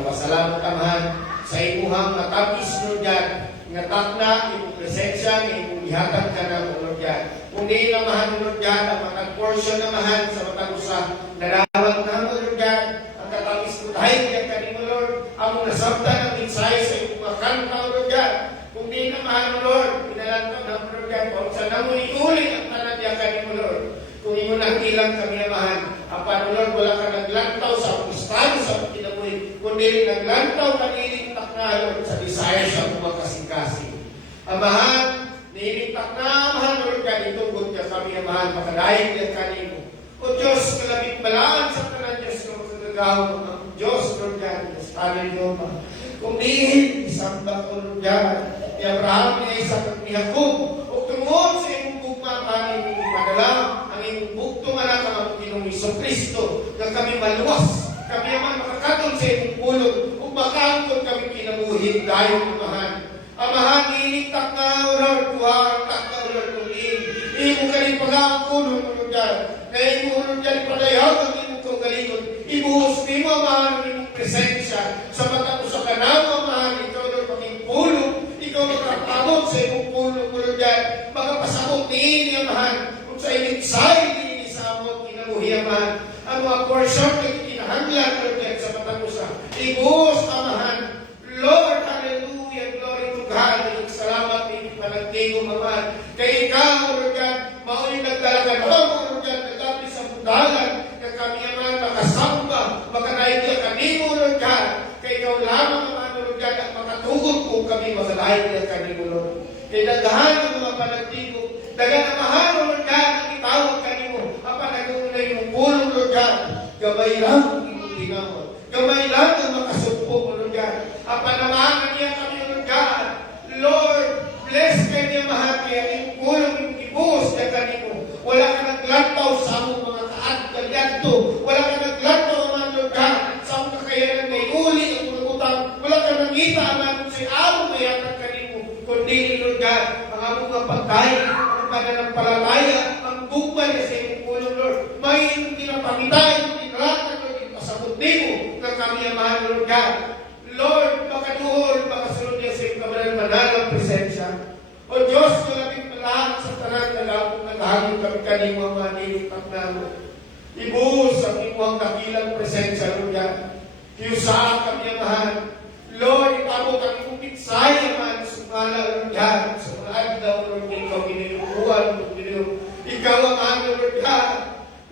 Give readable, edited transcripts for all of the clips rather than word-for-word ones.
nagapasalamat amahan sa imuhang natapis, Lord God, nga takna, imong presensya, nga imong ihatag ka na, Lord God. Kung di namahan, Lord God, ang matag-portion namahan sa matag usa, narawag na mo, Lord God, ang katapis mo dahil ka kanimo, Lord, among nasabtan ang mensahe sa imong mga kanta, Lord God. Kung di namahan mo, Lord, pinalantaw na mo, Lord God, kung saan na mo iulit ang tanadya kanimo, Lord. Kung imo nang ilang kami namahan, ang Lord, wala ka naglantaw sa estado sa kinabuhi, kundi naglantaw kaniling takna, Lord, sa desire sa mga kasing-kasing. Amahan, nilintak na, amahan, Lord, kanitugod ka kami, amahan, makadahil ka kanino. O Diyos, kalabit balaan sa kanan, Diyos, na magkagagaw ng Diyos, Lord God, sa idioma. Kung dihin, isang bako, Lord God, ni Abraham, ni Isaac, ni Jacob, o tungod sa iyong bugma, kanin, ipadala, ang iyong bugtong anak, ang Panginoong Kristo, na kami maluwas, kami naman makakatong sa iyong pulong, kung makangkot kami kinabuhin dahil umahan. Amahan, iniktak na, O Lord, kuhaan, tak na, O Lord, kung imo kanin pag-aangkulong, O Lord God, na imo, O Lord God, ipadayag ang imong kaugalingon, ibuhos, imo, amahan, ang imong presensya, sa mata ko sa kanang, amahan, ikaw, Lord, maging pulong, ikaw magkakabot sa imong pulong, O Lord God, magkapasabot ni ini, amahan, kung sa iniksay, ini sa among kinabuhi, amahan, ang mga portion na kinahanglan, Lord God, sa mata ko sa ibuhos, amahan, Lord, hallelujah, glory to God, salamat, panagtigong, amahan, kay ikaw, Lord God, maunang nagdalagan mo, Lord God, nagdapi sa bundalan, na kami naman makasamba, makanaig ka kanimo, Lord God, kay ikaw lamang, amahan, Lord God, at makatugod kung kami makanaig ka kanimo, Lord. Kay dagahan ang mga panagtigong, dagan amahan, Lord God, ang itawag kanimo, ang panagulay mong pulong, Lord God, gamay lang ang imong tinawag, gamay lang ang makasumpong, Lord God, ang panamahan niya kami, Lord God, Lord, bless ka niya, mahal kaya yung pulong yung ibuhos na kanimo. Wala ka naglantaw sa among mga kaad-kalyadto. Wala ka naglantaw, Aman, Lord God, sa among kakayanan na iuli ang mga utang. Wala ka nangita, Aman, sa among mayatag kanimo. Kundi, Lord God, ang among mga pagkain, ang pananampalataya, ang bugma niya sa iyong pulong, Lord. May pinapamitay, pinrata, Lord, ipasabot nimo na kami, Aman, Lord God. Lord, makaduhol, makasunod niya sa iyong kamanal-manalang presensya. O Diyos, malapit malahat sa tanan na lapong naghangin kami kanimo ang mga nilipat namin. Ibuhos ang imuhang dakilang presensya, Lord God. Kiyusaan kami, amahan. Lord, ipabot ang imong pitsay, amahan, sumala, Lord God. Sa mga agdaw, Lord, ikaw ginilipuan, Lord, ikaw, amahan, Lord God.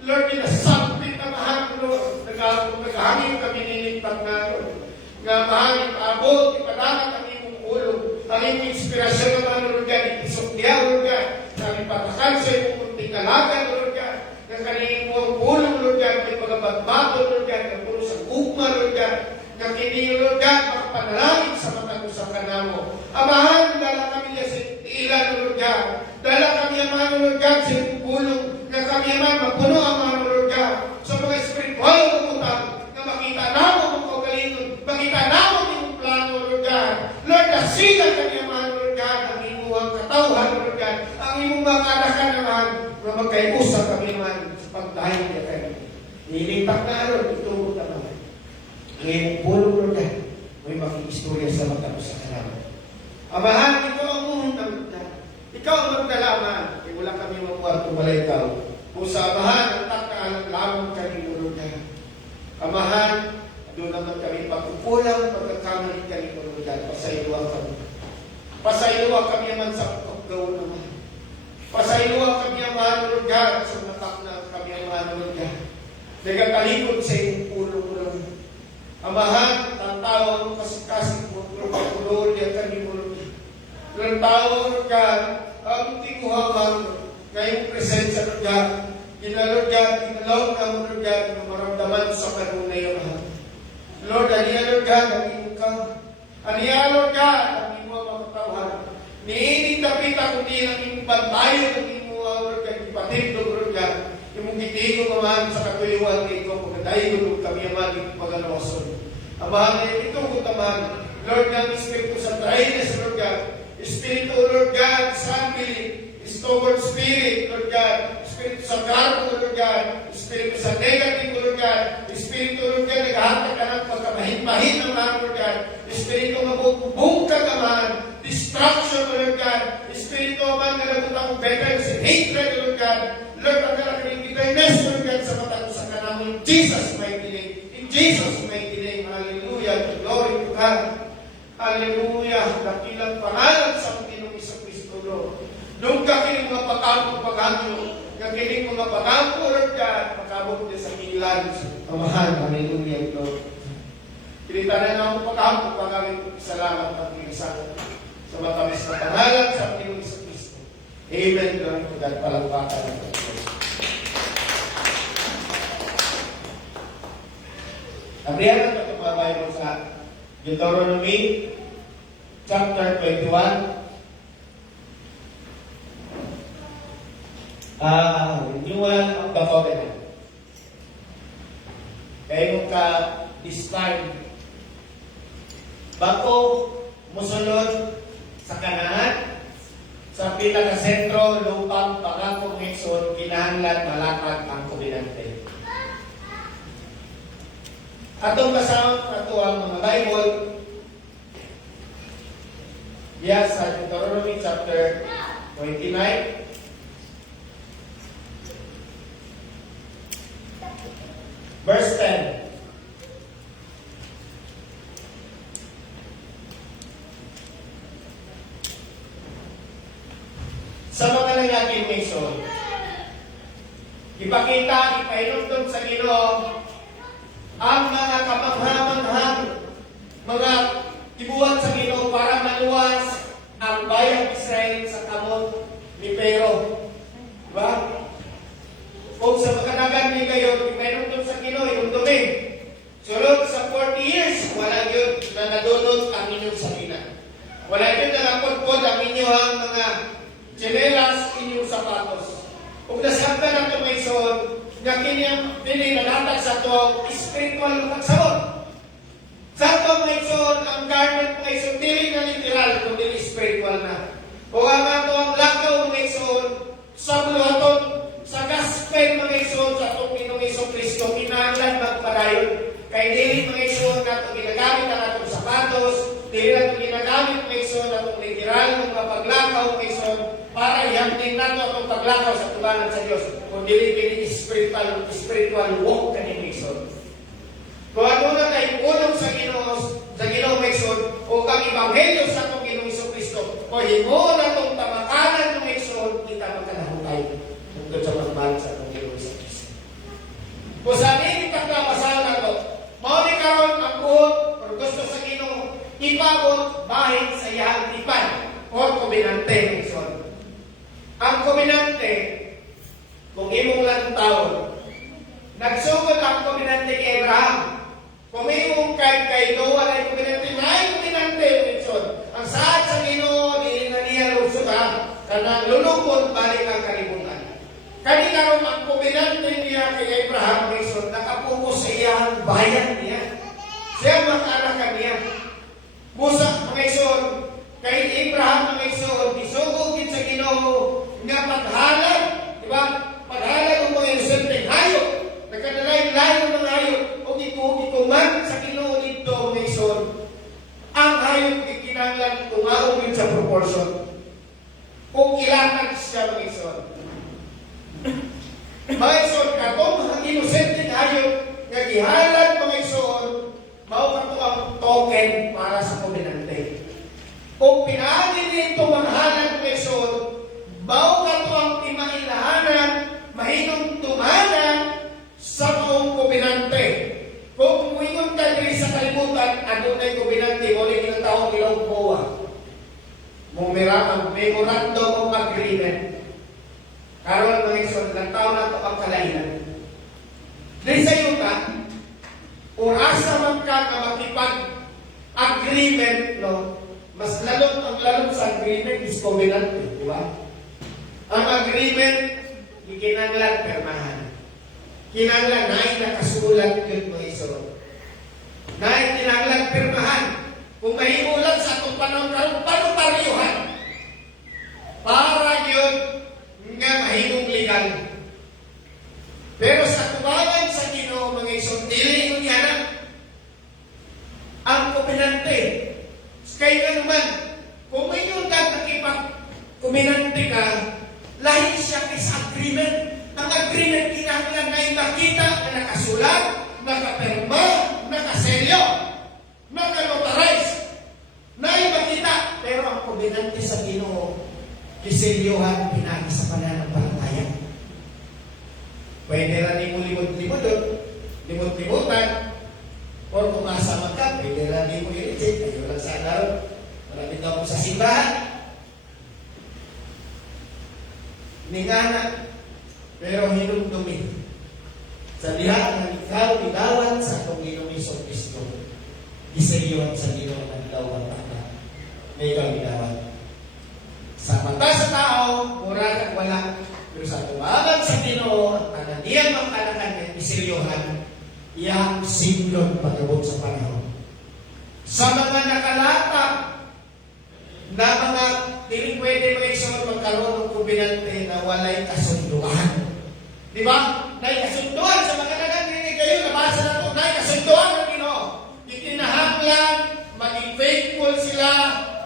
Lord, inasampit, amahan, Lord. Naghangin kami nilipat namin. Nga mahal, ipaabot, ipadana ang imong ulong, ang imong inspirasyon naman, Lord God, ipisok niya, Lord God, na ipatakan sa imong kunting kalagan, Lord God, na kanina mo ang ulong, Lord God, may pagbabato, Lord God, na puro sa ugma, Lord God, na kini, Lord God, makapanalangin sa mata ko sa kanamo. Amahan, dala kami niya sa ilan, Lord God, dala kami amahan, Lord God, sa imong ulong, na kami amahan, magpuno amahan, Lord God, sa mga spiritual na utang, na makita namo ang kaugalingon, makita naman yung plano, Lord God. Lord, nasila ka niya, man, Lord God, ang imuhang katauhan, Lord God, ang imong mga kanakan naman, na magkaiusa kami man sa pagdahil niya kayo. Nilipat na, Lord, ito naman. Ang imong pulong, Lord God, may makikistorya sa mata ko sa kanaman. Amahan, ikaw ang muhang ikaw ang magdalaman, kaya wala kami mamuha wala ikaw. Kung sa amahan, ang takaalang lamang kami, Lord God. Amahan, doon naman kami pagkukulang, pagkakamali kami, Lord God, pasayluwa kami. Pasayluwa kami naman sa paggawa naman. Pasayluwa kami naman, Lord God, sa matak na kami naman, Lord God. Nagkakalikod sa iyong pulong, Lord. Amahan, ang tawag mo kasi mo, Lord God, Lord, yan kami, Lord God. Ang tawag, Lord God, ang tinguhaman, ngayong presensya, Lord God, Lord God, kinalaw na, Lord God, na maramdaman sa kanunay ang mahal. Lord, aniya, Lord God, ang iyong ka. Aniya, Lord God, ang iyong mga makatauhan. Niinig tapita kundi ang iyong bantayan, ang iyong Lord God, ipatindog, Lord God. Yung gitigo naman sa katuyuan ng ikaw, pagkadayon kami naman yung pagalawason. Ang mahal na ito, kutaman, Lord God, Espiritu sa dryness, Lord God. Espiritu, Lord God, sanbili, stubborn spirit, Lord God. Espiritu sa garbo, Lord God. Espiritu sa negative, Lord God. Espiritu, Lord God, naghahatag ka ng pagkamahit-mahit ng mga, Lord God. Espiritu, mabubong ka naman. Destruction, Lord God. Espiritu, man, nalagot ako better sa hatred, Lord God. Lord, ang nalaking bitterness, Lord God, sa mata ko sa kanamo. In Jesus' mighty name. In Jesus' mighty name. Hallelujah. Glory to God. Hallelujah. Dakilang pangalan sa Panginoong Kristo, Lord. Nung kakiling mga pagkampo, kakiling mga pagkampo, Lord God, makabot din sa kilan. Amahan. Hallelujah, Lord. Kilita na ako pagkampo, pagkamit ko salamat at pinasagot sa matamis na pangalan sa Panginoong Kristo. Amen. Glory to God. Palagpakan ng Panginoon. Abrihan ang pagkababayan mo sa Deuteronomy chapter 21. Renewal of the covenant. Kaya mo ka this time bago musunod sa kanahan sa pinaka-sentro lupang pangakong Exod, kinahanglan malakad ang kombinante. Atong kasama ato ang mga Bible sa Deuteronomy chapter 29. Verse 10. Sa mga nangyayang mission, ipakita, ipainundog sa Ginoo ang mga kamangha-manghang, mga tibuhat sa Ginoo para maluwas ang bayang Israel sa kamot ni Pero. Diba? Kung sa makanagan ni kayo, ipainundog sa Ginoo, inundumin. Sulod sa 40 years, wala yun na nadunod ang inyong salina. Wala yun na napagpod ang inyong mga chinelas, inyong sapatos. Kung nasakta na ito may son, nga kinyang pinilanatag sa ito, spiritual na pagsawon. Sa ito may son, ang garment may son, dili na literal, kundi spiritual na. Kung ang ito ang lakaw may son, sa buluhaton, sa gospel mga son, sa itong Pinoong Kristo, kinahanglan magpadayon. Kaya dili mga son na ito ginagamit ang atong sapatos, dili na ito ginagamit mga son na itong literal, mga paglakaw mga son, para ihamtin na ito atong paglakaw sa tubanan sa Diyos. Kung dili spiritual walk kaning Mason. Kung ano na tayo unong sa Ginoo Mason, o kang Ebanghelyo sa itong Ginoong Kristo, o himo na itong tamakanan ng Mason, kita magkanahutay tungkol sa magmahal sa itong Ginoong Kristo. Kung saan kita kapasal na ito, mauni karon ang buhot, o gusto sa Ginoo, ipabot bahin sa iyang tipan, o kombinante Mason. Ang kombinante, kung imong lang taon, nagsugod ang kombinante kay Abraham. Kung imong kay Noah ay kombinante, may kombinante Mason. Ang saad sa Ginoo, di na niya lusuga, kanang lulukon, balik ang kalibutan. Kani karon ang kombinante niya kay Abraham Mason, nakapokus sa iyang bayan niya. Siya makaanak niya. Musa Mason, kay Abraham Mason, isugugin sa Ginoo nga paghalag, di ba? Paghalag ang mga inosenteng hayop, nagkadalay-layo ng hayop, o ikuman sa Ginoo dito Mason, ang hayop ikinanglan tumaong yun sa proportion. Kung ilangan siya Mason. Mason, katong inosenteng hayop, nga gihalag Mason, mao ka ang token para sa kombinante. Kung pinaagi dito manghalag Mason, mao ka ang timailahanan, mahinong tumanan sa maong kombinante. Kung muingon ka diri sa kalibutan, ano na'y kombinante, o na'y kinatawag ilaw MOA. Memorandum of Agreement. Karoon mga iso, ilang taon na ito ang kalainan. Dahil sa iyo ka, orasa man ka na makipag-agreement, no? Mas lalong sa agreement is covenant, di ba? Ang agreement, kinanglan permahan. Kinanglan na ay nakasulat yun mga iso. Na ay kinanglan permahan. Kung mahimulan sa itong panahon karon, paano pariyuhan? Para yun nga mahimong legal. Pero sa kuminante. Kaya naman, kung may yung kuminante ka, lahi siya sa agreement. Ang agreement kinahanglan na makita na nakasulat, nakaperma, nakaselyo, nakanotarize, na makita. Pero ang kuminante sa Ginoo, kiselyohan, pinagi sa pananampalataya. Pwede rin mo limot-limutan, or kung masama ka, pwede rin mo i-reject. Ayaw lang sa araw. Marami daw sa simbahan. Ningana, pero hinumdumi. Sa diha ng ikaw, idawan sa Panginoong Hesus Kristo. Isayuhan sa Ginoo ng dawat na may ikaw idawan. Sa mata sa tao, mura at wala. Pero sa tumagan sa Ginoo, at tanadiyan magkalakan ng isayuhan, iyang singlon pagabot sa panahon. Sa mga nakalatag na mga hindi pwede mag-exor magkaroon ng kubinante na walay kasunduan. Di ba? May kasunduan sa mga nagagrinig kayo, nabasa na ito, may kasunduan ng Ginoo. Itinahanglan, maging faithful sila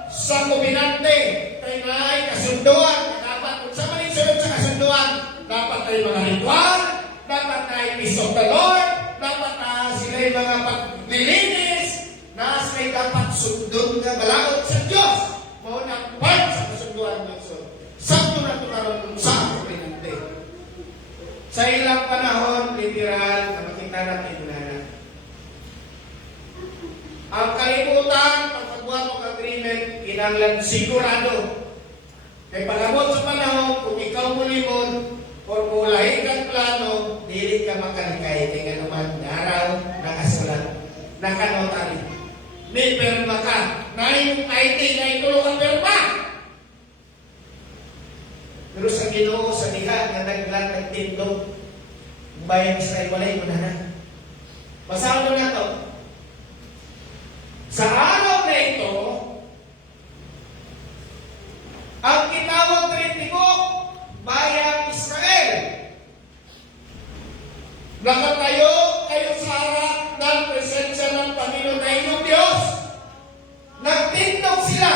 sa kubinante. Kaya may kasunduan, dapat kung sa maling sunod sa kasunduan, dapat ay mga ritual, dapat ay peace of the Lord, dapat sila yung mga paglilinis, na sila dapat sundon na balaod sa Diyos. Maunang part sa kasunduan ng Diyos. Sakto na ito karoon sa kubinante. Sa ilang panahon, literal, na makita natin na ang kalimutan, pagpagbuhat ng agreement, kinanglan sigurado. Kaya pagabot sa panahon, kung ikaw mulimon, o mulahin kang plano, dili ka makalikay. Kaya naman, araw, nakasulat, nakanotary. May perma ka. Na yung ID na itulo kang perma. Pero sa Ginoo, sa diha, na nagtindog, bayang Israel, walay mo na. Basahan mo na to. Sa araw na ito, ang tinawag tritibok, bayang Israel. Nakatayo kayo sa harap ng presensya ng Panginoon na inyong Diyos. Nagtindog sila.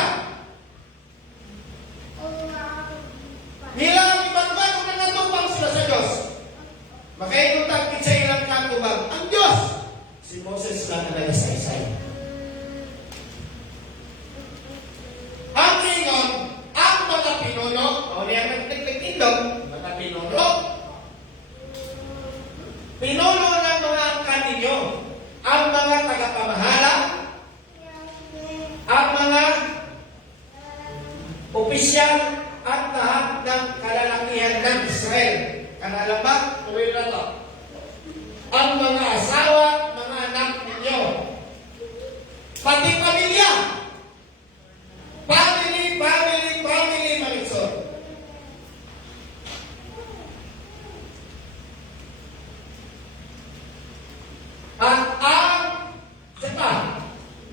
Ilang ibang bago na natupang sila sa Diyos. Makainutagpit sa ilang katubang ang Diyos. Si Moses lang na sa Isaiah. Ang ingon, ang mga pinuno, o niya nagtindog, mga pinuno, pinuno ng mga angkan ninyo, ang mga tagapamahala, ang mga opisyal at lahat ng kalalakihan ng Israel. Kanalabat, tuloy na to. Ang mga asawa, mga anak ninyo, pati pamilya, family, Marisol. At ang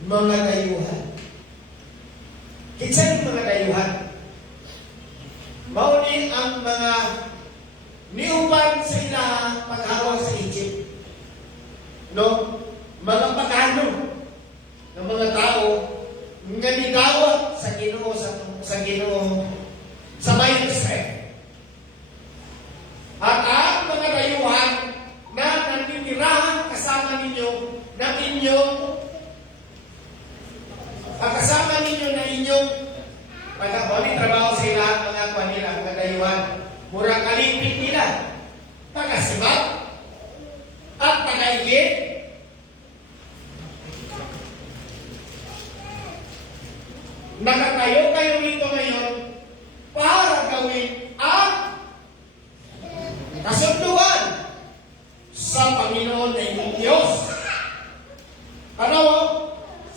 mga dayuhan. Kinsa yung mga dayuhan? Maunin ang mga niuban sa ila pag-awa sa Egypt. No? Mga pagano ng mga tao nga nidawat sa Ginoo sa Ginoo sa bayan Israel. At ang mga dayuhan na nanditirahan kasama ninyo na inyong kasama ninyo na inyong pagkakawali trabaho sa ilang mga kanila, mga dayuhan, murang kalipit nila, taga-sibat at taga-igit. Nakatayo kayo rito ngayon para gawin ang kasunduan sa Panginoon na inyong Diyos. Ano?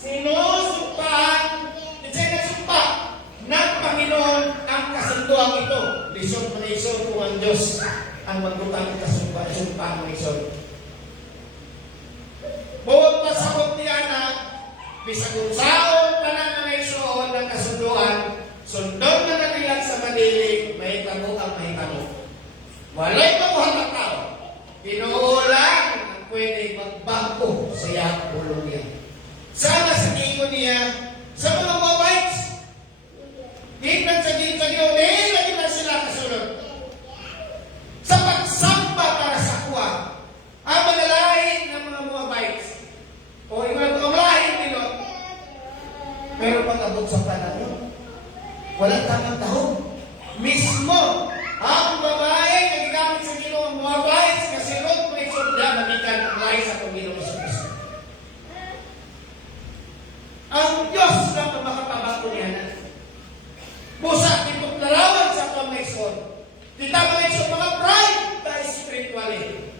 Sinusumpaan, sumpa ng Panginoon ang kasunduan ito. Lison mo na ison kung ang Diyos ang magbutang kasunduan mo ison. Buwag pasabot niya na bisa kung saon pa na ison ng kasunduan, sundon na nanilang sa madilig, may tamo ang may tamo. Walay mabuhat ang tao. Pinuulan ang pwede magbago sa iyang bulong niya. Sana sa niya sa mga Moabites. Tingnan sa Ginoo, lagi na sila kasunod. Sa pagsamba para sa kuwa, ang mga lahi ng mga Moabites, o iwan ko ang lahi nila, pero pag-abot sa panahon, walang tamang tahon. Mismo, ang babae na gigamit sa Ginoo ang Moabites, kasi Lot may sunda magikan ang lahi sa Panginoon sa Kristo. Ang Diyos lang ang makapabago niya. Busa, itong larawan sa pamaison. Kita mga mga pride na spiritually.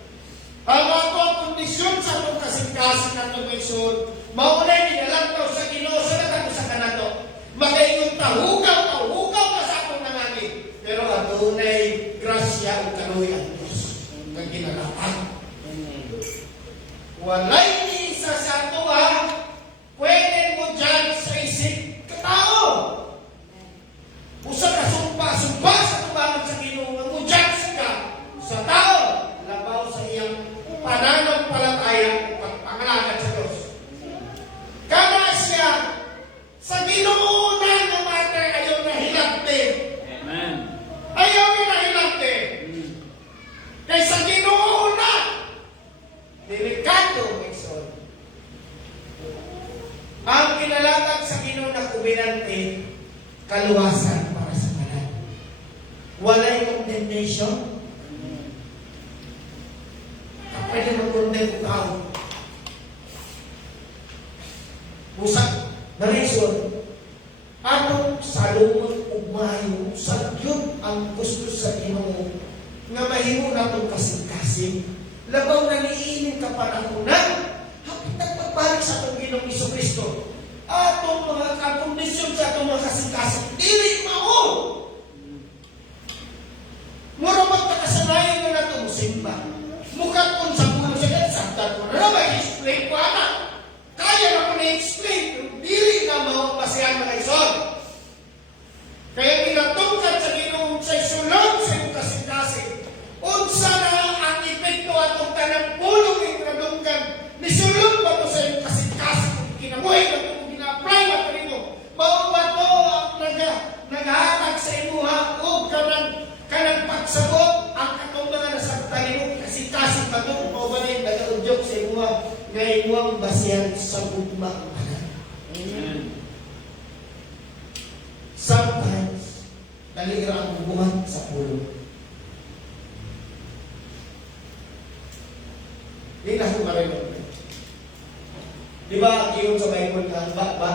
Ang ako ang kondisyon sa itong kasingkasin ng pamaison, maunay nilalangkaw sa Ginoo sa natako sa kanato. Magayon tahugaw ka sa akong nangangin. Pero adunay grasya o kaluy ang Diyos na ginalapan. Walay ni isa sa ato pwede mo dyan sa isip katao. Usa ka sumpa sa tubangan sa Ginoo nga mo dyan ka sa tao. Labaw sa iyang pananampalataya o pagpangalagan sa Diyos. Kama siya sa Ginoo na matter ayaw na hilagte. Amen. Ayaw na hilagte. Kaya sa Ginoo na delikado Maxon. Ang kinalatag sa Ginoo na kubinante, kaluwasan para sa kanan. Walay condemnation. Pwede mag-condemn ikaw. Busak na reason, anong salungon umayo sa Diyos ang gusto sa Ginoo nga mahimo natong kasing-kasing. Labaw na niinin ka panahonan, hapit nagpagbalik sa atong Ginoong Jesucristo. Atong mga kondisyon sa atong mga kasing-kasing, dili mao. Mura magtakasanayan na nato mo simba. Mukat kung sa puno siya, saktan mo na mag-explain ko anak. Kaya na ko na-explain, dili na mawapasihan mga ison. Kaya pinatungkat sa Ginoong sa isulong sa iyong kasing-kasing. Unsa na ang epekto atong tanang pulong yung radunggan, nisulong ba ito sa iyong kasing-kasing kung kinabuhay na ito, kung gina-apply na ito rin mo. Mao ba ito ang naghahatag sa imuha o kanang pagsabot ang katong mga nasagtali mo, kasing-kasing ba ito, o ba na yung nag-audyok sa imuha nga imuang basihan sa bugma. Amen. Sometimes, nalira ang bubuhat sa pulo. Hindi na ko marinig. Di ba ang iyon sa Bible ka, ba?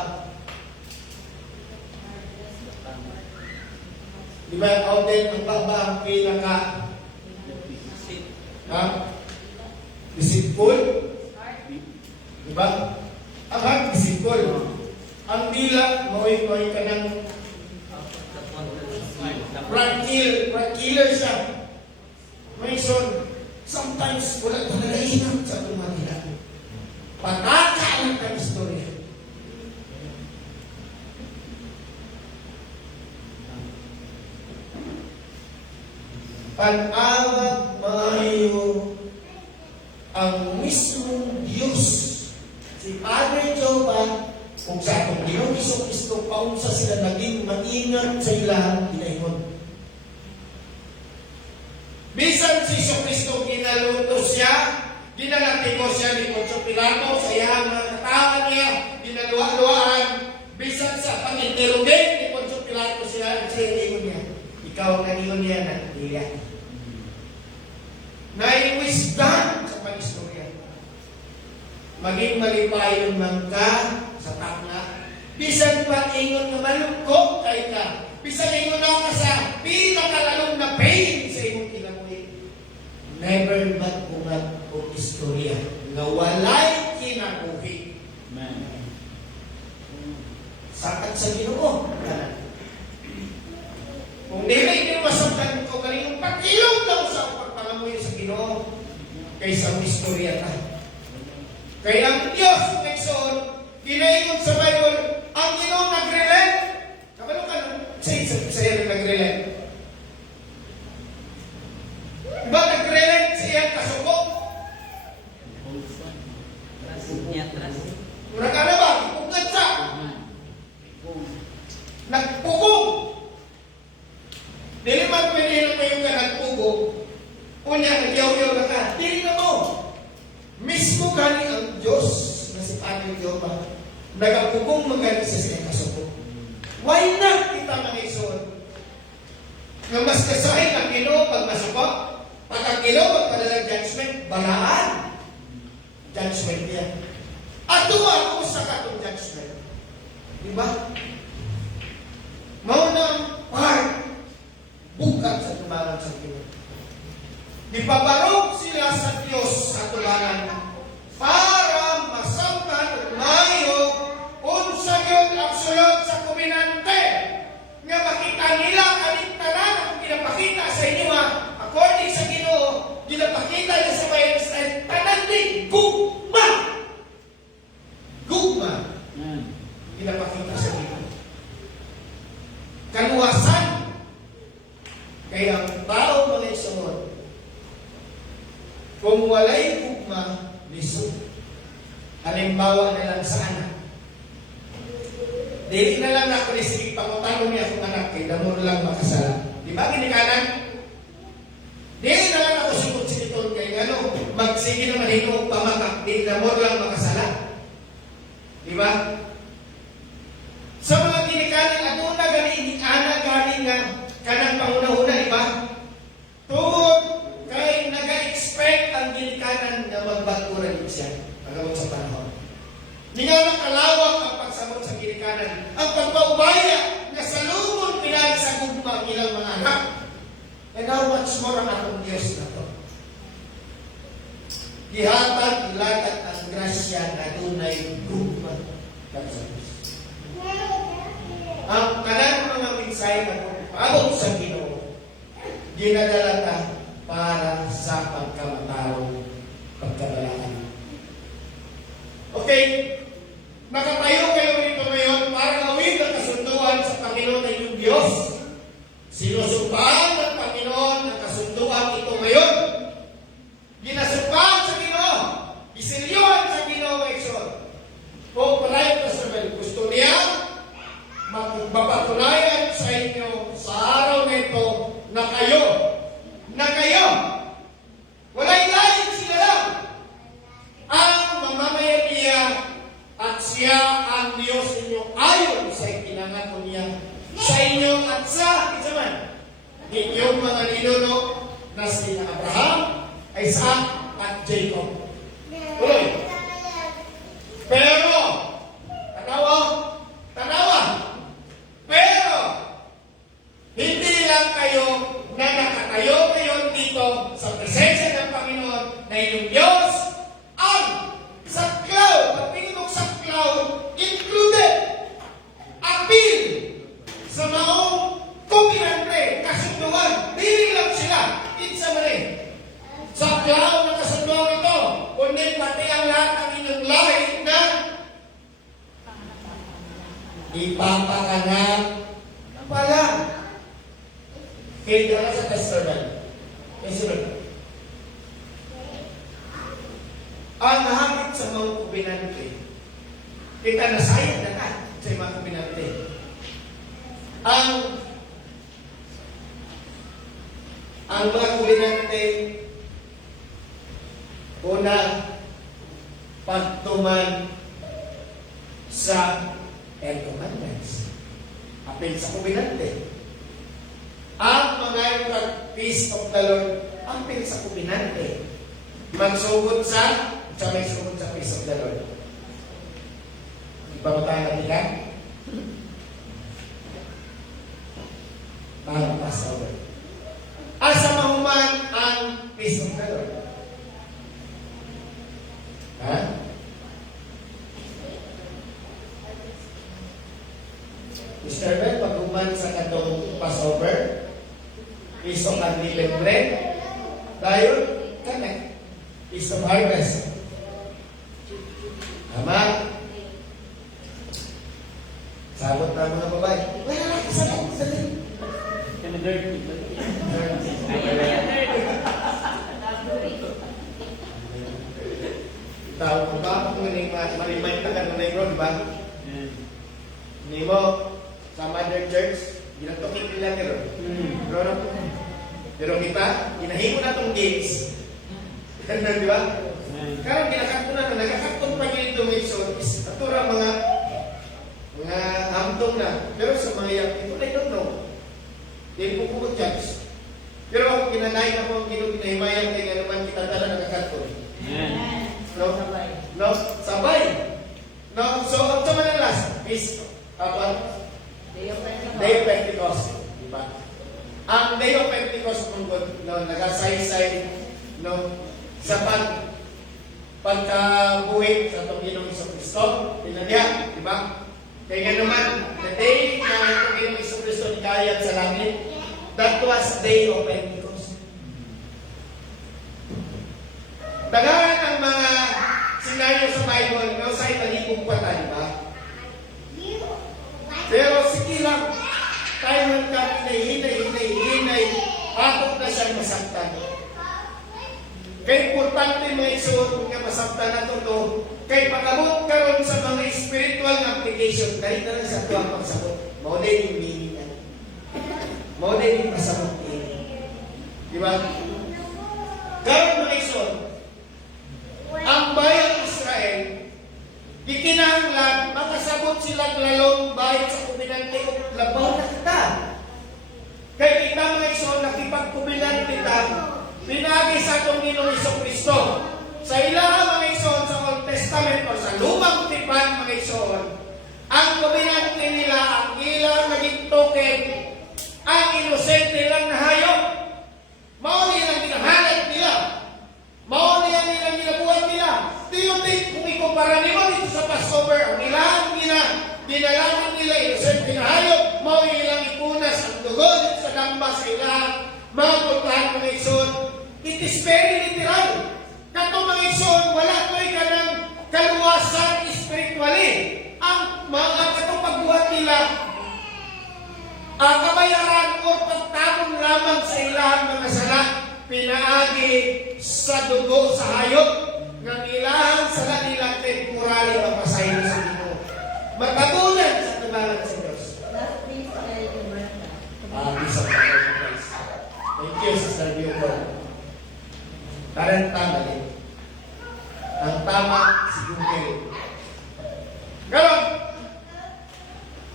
Di ba out din ang ba ang pinaka deceitful? Di ba? Ang heart deceitful. Ang dila, mawin-mawin ka ng killer siya. Mason, sometimes wala ka nalainap sa tumanila. Patakaan ang istorya. Pan-awag maayo ang mismong Diyos. Si Padre Joban, kung sa atong Ginoong Jesucristo, paunsa sila naging maingat sa ilang ginaingon. Bisan si Jesucristo ginaluto siya, ginalatigo siya ni Poncio Pilato sa iyang mga katawan niya, ginaluwa-luwahan, bisan sa pag-interrogate ni Poncio Pilato siya, siningon niya, ikaw ang naningon niya na niya. Naiwisdan sa pag-istorya. Maging malipayon man ka sa takna. Bisan pa ingon na malungkot kay ka. Bisan ingon na ka sa pinakalalong na pain sa imong kinabuhi. Never magbuhat o istorya na walay kinabuhi. Amen. Sakat sa Ginoo. Kung dili ka masabtan ko galing pag-ilong daw sa pagpangamuhi sa Ginoo kaysa ang istorya ka. Kaya ang Diyos Maxon, ginaingon sa Bible, ang Ginoo nag-relent. Kapano ka sa'yo nag-relent? Diba nag-relent siya kasuko? Mura ka na ba? Ipugad sa? nagapugong maganda sa siya kasuko. Why not kita mga ison? Nga mas kasahin ang Ginoo pag masuko, pag ang Ginoo magpadala judgment, balaan. Judgment niya. At tuwa ko sa katong judgment. Diba? Maunang part, bukat sa tumangan sa Ginoo. Ipabarog sila sa Diyos sa tulangan para masamtan mayo unsa gyud ang sulod sa kombinante nga makita nila kanintanan ang ginapakita sa inyo according sa Ginoo ginapakita niya sa bayan sa tanan din gugma ginapakita sa Ginoo kaluwasan kaya ang tao mga isunod kung walay gugma, lisod. Halimbawa na lang sa anak. Dili na lang ako sige pangutano niya akong anak kay damo lang makasala. Di ba ginikanan? Dili na lang ako sugod siniton kay ano, magsige naman hino pamakak, di damo lang makasala. Di ba? Sa mga ginikanan, aduna gani ana gani nga kanang panguna-una, di ba? Tungod kay naga-expect ang ginikanan na magbaturan siya pagkabot sa panahon. Hindi nga nakalawak ang pagsamot sa ginikanan. Ang pagpaubaya na salubon pinag sa gugma ang ilang mga anak. And how much more ang atong Diyos na to? Gihatag, lagat ang grasya na dunay gugma sa Diyos. Ang kanan mga minsay na pagpabot sa Ginoo, ginadala ta para sa pagkamataro, pagkabalaan. Okay, nakatayo kayo rito ngayon para gawin ang kasunduan sa Panginoon na inyong Diyos. Sinusumpaan ng Panginoon ang kasunduan ito ngayon. Ginasumpaan sa Ginoo, isilyohan sa Ginoo ng Exod. Kung palayo na sa gusto niya, magpapatunayan sa inyo sa araw nito na kayo walay lain sila lang ang mamamayan niya at siya ang Diyos inyo ayon sa ikinangato niya sa inyo at sa isaman inyong mga ninuno na sina Abraham, Isaac at Jacob. Tuloy. Pero tanawa pero hindi lang kayo na nakatayo ngayon dito sa presensya ng Panginoon na inyong Diyos ang saklaw, pagpingin mo saklaw, included, appeal sa maong kumpirante, kasunduan, dili lang sila, itsa mali. Saklaw na kasunduan ito, kundi pati ang lahat ng inyong lahi na ipapakanak pala. Kaya sa testament. Ang hangit sa mga kubinante, kita nasayad na ka sa mga kubinante. Ang mga kubinante, una, pagtuman sa Ten Commandments. Apil sa kubinante. Ang mga peace of the Lord, apil sa kubinante. Magsugod sa may sugod sa peace of the Lord. Ipamatayan natin ka? Parang Passover. Asa mahuman ang peace of the Lord? Ha? Mr. Ben, pag-uman sa katong Passover, Feast of Unleavened Bread, tayo, connect. Feast of Harvest. Tama? Sabot na mga babae. Wala, sabot. Tao ko ba? Kung marimay ka ka na bro, di ba? Hindi mo, sa Mother Church, ginatokit nila nila. Pero kita, inahimo na itong games. Di ba? Karang ginakakto na, nagakakton pa nyo ito may son, atura mga katong na. Pero sa mga young people, I don't know. Hindi ko po judge. Pero ako kinanayin ako ang ginuginahimayan kaya nga naman kita tala nakakatol. Amen. No? No? Sabay. No? So, ang sa mga last is, Day of Pentecost. Diba? Ang Day of Pentecost no, nagasaysay no, sa pagkabuhay sa itong Ginoong Jesucristo. Pinadya, di ba? Kaya nga naman, the day na itong Ginoong Jesucristo nikayat sa langit, that was Day of Pentecost. Dagahan ang mga senaryo sa Bible, no, sa ibalibong pata, di ba? Pero sige lang, tayo man kami hinay, atot na siyang masaktan. Kaya importante mga isuot nga masaktan na ito, kaya pagabot karon sa mga spiritual na application, dahil na lang sa tuwang pagsabot. Maunay yung meaning yan. Maunay yung pasabot yan. Di ba? Karon mga isuot, ang bayang Israel, gikinahanglan, makasabot silang lalong bayad sa kuminante o labaw na kita. Kaya kita mga isuot, nakipagkubilan kita, pinagi sa itong Ginoong Jesucristo. Sa ilaha mga ison, sa Old Testament o sa Lumang Tipan mga ison, ang kuminante nila, ang ilang naging token, ang inosente lang na hayop. Mauni ang ginahanap nila. Mauni ang nilang ginabuhat nila. Do you think kung ikumpara nila dito sa Passover, ang ilahan dinalaman nila, inosente na hayop, mauni nilang ipunas ang dugo dito sa damba sa ilahan, mga putahan mga ison. It is very literal. Katong mga ison, wala ko'y kanang kaluwasan spiritually. Ang mga katong pagbuhat nila, kabayaran o pagtabong lamang sa ilang mga sala, pinaagi sa dugo sa hayop, ng ilang sala nilang temporary mapasayin sa Ginoo. Matagunan sa tumalan sa Diyos. Bisa pa kayo ng Christ. Thank you, Sister Buford. Karang tama din. Ang tama, si Google. Ngayon,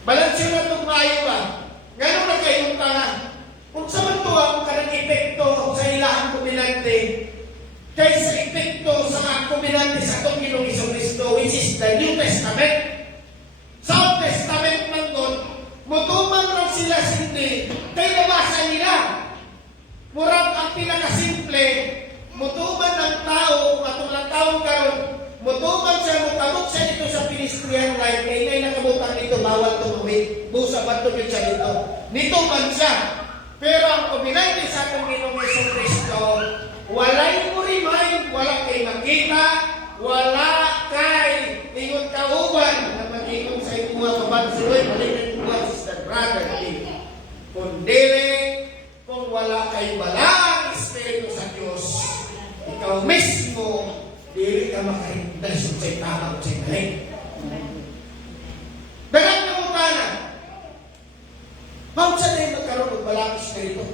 balansyo na itong maayo ba? Ngayon na kayong tanga. Kung sa manto ang kanang epekto sa ilahang kuminante, kaysa epekto sa mga kuminante sa itong Ginoong Jesucristo, which is the New Testament. Sa Old Testament man doon, mutuman lang sila sindi, kay nabasa nila. Murag ang pinakasimple, mutuman ng tao, katulang taong karon, mutuman siya, mutabot siya dito sa pedestrian line, kaya ngay nakabutan dito, bawal tumawid, busa ba tumawid siya dito. Nito man siya. Pero ang kuminante sa itong Ginoong Jesucristo, walay mo remind, wala kay makita, wala kay ingon kauban, na mag-ingon sa iyong mga kabansuloy, malitin mo Sister Brother King. Kundi, kung wala kay balang Espiritu sa Diyos, ikaw mismo, dili ka makahindas sa tama o sa mali. Dagat na mo tanan. Paano sa rin magkaroon ng balang Espiritu?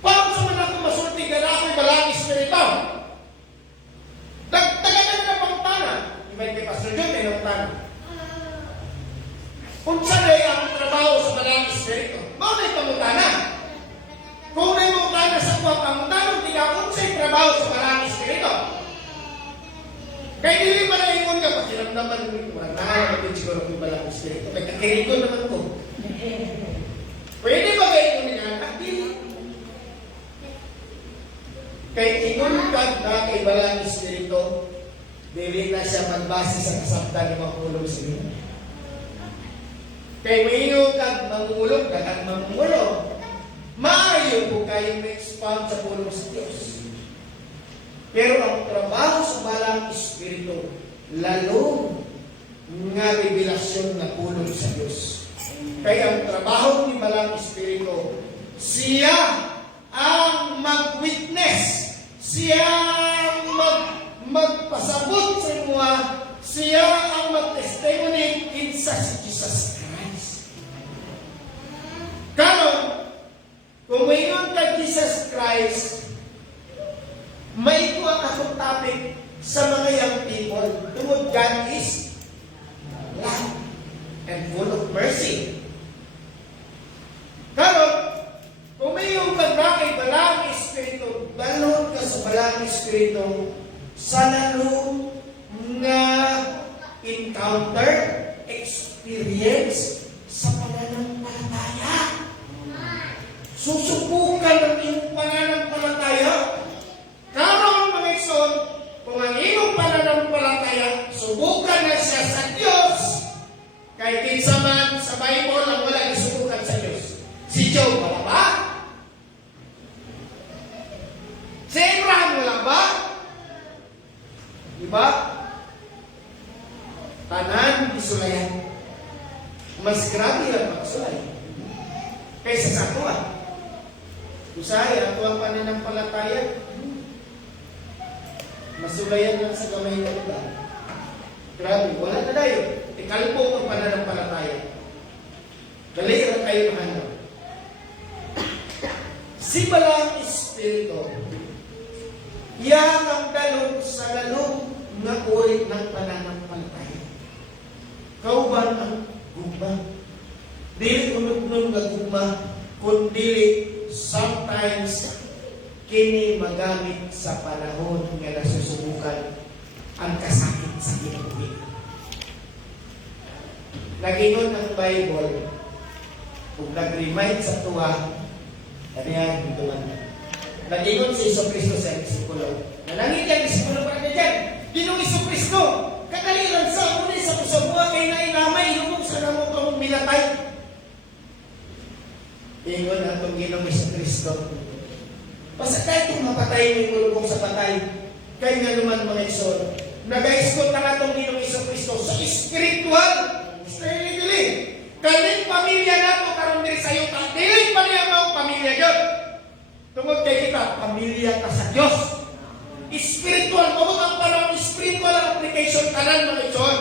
Paano sa man ako masulti ka na ako'y balang Espiritu? Dagdagan na pang tanan. Ibig kay Pastor John, may nang tanan. Kung sa rin ang trabaho sa balang Espiritu, maunay pamutanan. Kung may mutana sa kuwang pamutanan, hindi ka kung sa'y trabaho sa balang Espiritu. Kaya hindi ba na ingon ka, pakiramdaman mo ito, nahanap ko siguro kung balang Espiritu. Kaya kakiriko naman ko. Pwede ba kayo ingon niya? Hindi. Kaya ingon ka na kay balang Espiritu, dili na siya magbase sa kasabdan ng mangulog sa inyo. Kaya maingon ka mangulog, dagang mangulog. Maayo po kayo ma-expound sa pulong sa Diyos. Pero ang trabaho sa balang Espiritu, lalong nga revelasyon na pulong sa Diyos. Kaya ang trabaho ni balang Espiritu, siya ang mag-witness, siya ang magpasabot sa mga, siya ang mag-testimony kinsa si Jesus Christ. Karon, kung mayroon kay Jesus Christ, may ito ang akong topic sa mga young people. Tungod God is love and full of experience sa pananampalataya. Susubukan ang iyong pananampalataya. Karon mga igsoon, kung ang iyong pananampalataya, subukan na siya sa Diyos. Kahit kinsa man sa Bible ang wala isubukan sa Diyos. Si Job, wala ba? Si Abraham, wala ba? Diba? Tanan, isulayan. Mas grabe ang pagsulay kaysa sa ato. Usaya, ato ang pananampalataya. Masulayan lang sa gamay na iba. Grabe, wala na tayo. Ikalpo ang pananampalataya. Dali lang kayo mahanap. Si Balang Espiritu, yan ang dalog sa lalong nga ulit ng pananampalataya. Kauban ang gugma. Dili unod-unod nga gugma, kundi sometimes kini magamit sa panahon nga nasusubukan ang kasakit sa kinabuhi. Nagingon ang Bible, kung nag-remind sa tuwa, ano yan, dito man. Nagingon si Iso Cristo sa disipolo. Nalangit ang disipolo para na dyan. Ginong Iso Cristo, kakaliran sa muna sa kusabuha kay nainamay, ilumong sa namong kamong minatay. Ingon ang itong Ginong Iso Cristo. Basta kahit kung mapatay mo yung ulubong sa patay, kaya nga naman mga ison, nag-aiskot na nga itong Ginong Iso Cristo sa spiritual, spiritually. Kaning pamilya na ito, karoon din sa iyo, dili pa niya mga pamilya yun. Tungod kay kita, pamilya ka sa Diyos. Spiritual, mabot ang parang spiritual application kanan mga ison.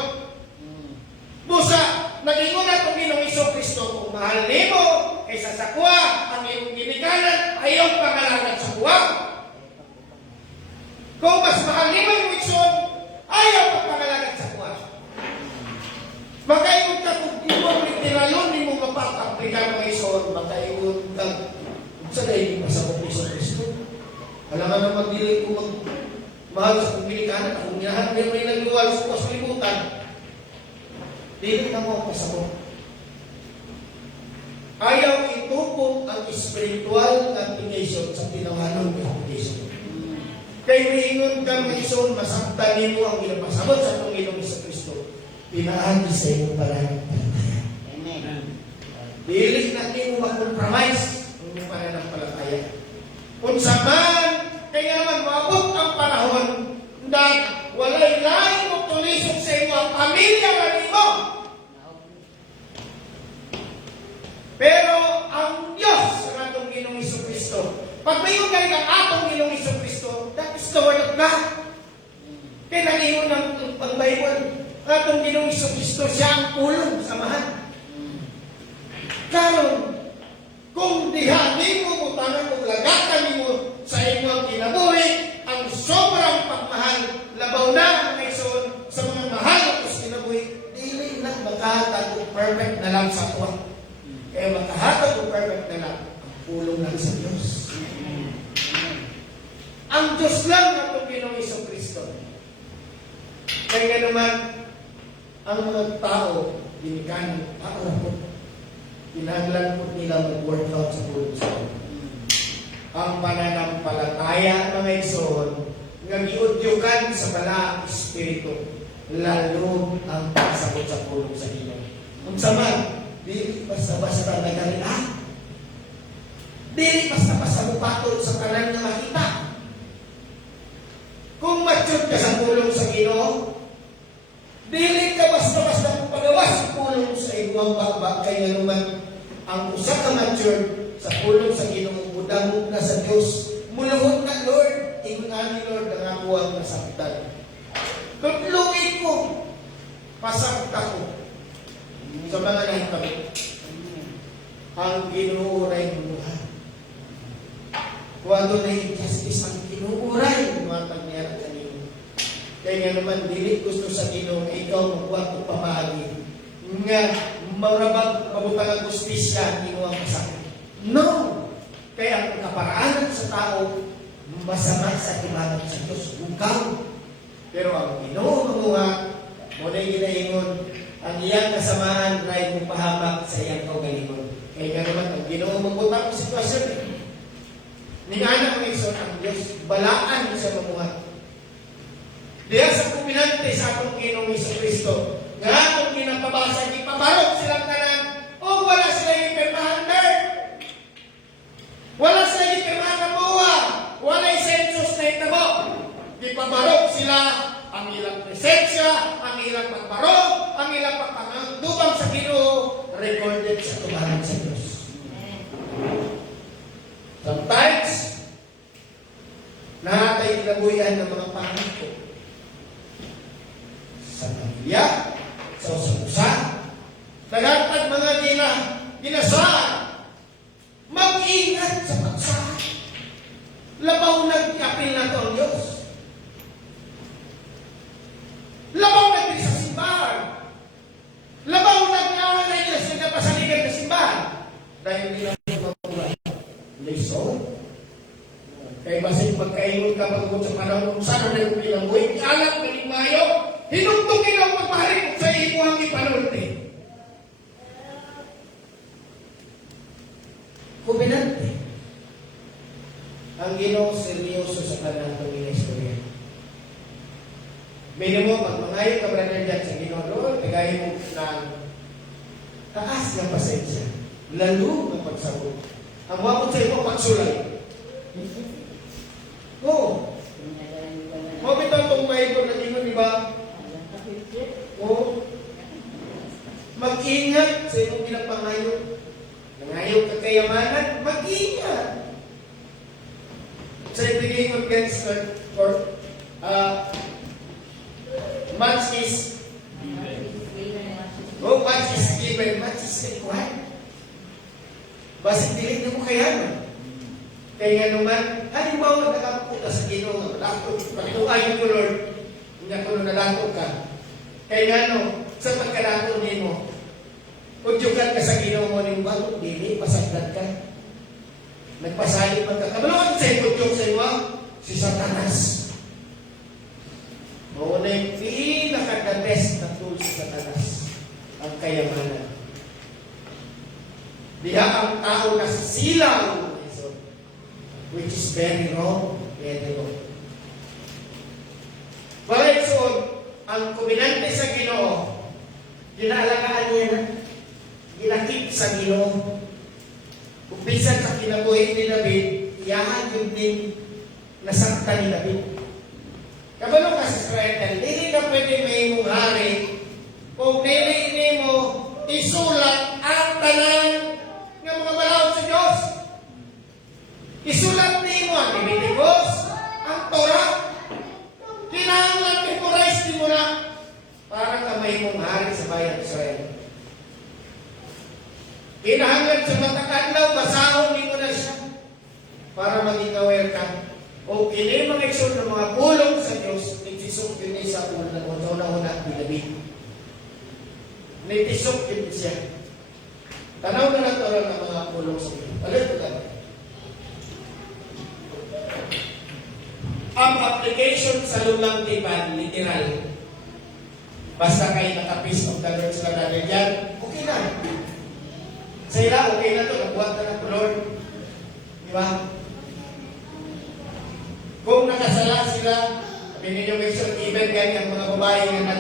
Busa, nag-ingon na itong Ginong Iso Cristo, kung mahal nimo, kaysa sa kuwa, ang iyong ginikanan, ayaw pangalanan sa kuwa. Kung mas mahal nimo yung ison, ayaw pangalanan sa kuwa. Makaingon ka kung ibang literalon ni mo mapapaplikar mga ison, makaingon ka, sa dahil pa sa Iso Cristo. Alam nga naman dili ko mahal sa kong ginikanan, kung minahan kayo may nagluwal sa kuwas kalimutan, dili na mo pasabot. Ayaw itupong ang spiritual application sa tinawanon ng application. Kaya miingon ka mga ison, masaktan mo ang pinapasabot sa itong Ginong Iso Cristo. Pinaagi sa iyong pananampalataya. Amen. Dili na di mo makompromise ang iyong pananampalataya. Kung saman, kaya naman mabot ang panahon na walay lain mo tulisok sa iyo ang pamilya na mo. Pero ang Diyos sa atong Ginong Iso Cristo, pag may yung galing ang atong Ginong Iso Cristo, that is the word of God. Kaya nag-iwan ng Bible, atong Ginong Iso Cristo, siya ang pulong sa mahal. Karon, kung dihanin mo, utangan mo, lagatan mo sa inyong kinabuhi, ang sobrang pagmahal, labaw na ang ison sa mga mahal na kus kinabuhi, dili na makahatag o perfect na lang sa tuwa. Kaya makahatag o perfect na lang ang pulong lang sa Diyos. Ang Diyos lang ang Ginong Iso Cristo. Kaya naman, ang mga tao, binikanan, tao po, pinaglan po nila mag-workout sa pulong sa Diyos. Ang pananampalataya mga ison, nga giudyukan sa balaang espiritu, lalo ang pasabot sa pulong sa Ginoo. Kung saman, dili basta-basta nagalian. Dili basta-basta mupatol sa kanan nga makita. Kung mature ka sa pulong sa Ginoo, dili ka basta-basta pagawas sa pulong sa iyong bagbag. Kaya naman, ang usa ka mature sa pulong sa Ginoo, mudamog na sa Dios. Muluhod na, Lord. Ingon ni Lord ang ako ang nasaktan. Tutluin ko. Pasakta ko. Sa mga nahitabo. Ang ginuuray ng buhay. Kuwado na yung justice ang ginuuray ng mga pagniyaran kanino. Kaya nga naman, dili gusto sa Ginoo ikaw magbuhat o pamahagi. Nga, marabag, mabutang ang justisya, Ginoo ang masakit. No! Kaya ang kaparaanan sa tao, masama sa timanag sa Diyos. Bukaw. Pero ang Ginoo mga, muna yung ginahingon, ang iyang kasamaan ay mupahamak sa iyang kaugalingon. Kaya nga naman, ang Ginoo mabuta ang sitwasyon eh. Ningana mo Igsoon ang Diyos, balaan sa mamuhat. Diya sa kuminante sa akong Ginoong Jesucristo, nga akong ginapabasa, ipabarok silang tanan, o wala sila yung permahander. Wala sila yung permahamuha. Wala yung census na itabo. Ipabarok sila ang ilang presensya, ang ilang pagbarok, ang ilang pagpangandubang sa Ginoo, recorded sa tubahan sa Diyos. Sometimes, nahatay kinabuhian ng mga pangako sa pamilya, sa usapusan, naghatag mga ginasaan, mag-ingat sa pagsahan. Labaw nag-apil na ito ang Diyos. Labaw nagpili sa simbahan. Labaw nag-aaral na sa napasaligan na simbahan. Dahil nila mabuhay. Lesson. Kaya basit magkaingon ka pagkakot sa panahon kung saan na yung bilang buhay. Alam ka ni Mayo, hinugtugin ang magpaharik sa iyo ang ipanunti. Kuminante. Ang Ginoo seryoso sa kanang tuming istorya. Minimo, pag mangayon ka brother dyan sa Ginoo, Lord, tagayin mo ng taas ng pasensya, lalo ng pagsabot. Ang wapot sa iyo, pagsulay. Oo. Mabit ang itong Bible na Ginoo, di ba? Oo. Mag-ingat sa iyong pinapangayon. Nangayon ka kayamanan, mag-ingat. Sa beginning of God's or much is much is given, much is required. Basit dili mo kayaman. Kaya naman, halimbawa nakapunta sa Ginoo, patuayon ko Lord, hindi ko nalako ka. Kaya sa pagkalako nimo, udyugan ka sa Ginoo mo ning bago, dili pasagdan ka. Nagpasalit magkakabalawag sa udyog sa iwa, si Satanas. Oo na yung pinaka-the best na tool si Satanas, ang kayamanan. Diha ang tao na silaw, which is very wrong. Very wrong. Balaysod, ang kuminante sa Ginoo, ginaalagaan niya na, ginakip sa Ginoo. Kung bisan sa kinabuhi ni David, iyahan yung din nasakta ni David. Kabalo ka sa Israel, hindi ka pwede may mong hari, kung niliini mo, isulat ang tanan ng mga balawad sa Diyos. Isulat ni mo ang Leviticus, ang Torah. Kinahanglan memorize ni mo na para ka may mong hari sa bayan Israel. Kinahanglan sa matakadlaw, basahon ni mo na siya para maging aware ka. O kini mga isun ng mga pulong sa Diyos, nitisok yun sa una-una ni David. Nitisok yun siya. Tanaw na lang ng mga pulong sa Diyos. Alam ko ka. Ang application sa lumang tipan, literal. Basta kayo naka-peace of the Lord sa kanagay dyan, okay na. Sa ila, okay na ito. Nabuhat na ng Lord. Di ba? Kung nakasala sila, sabi ninyo, even ganyan mga babae na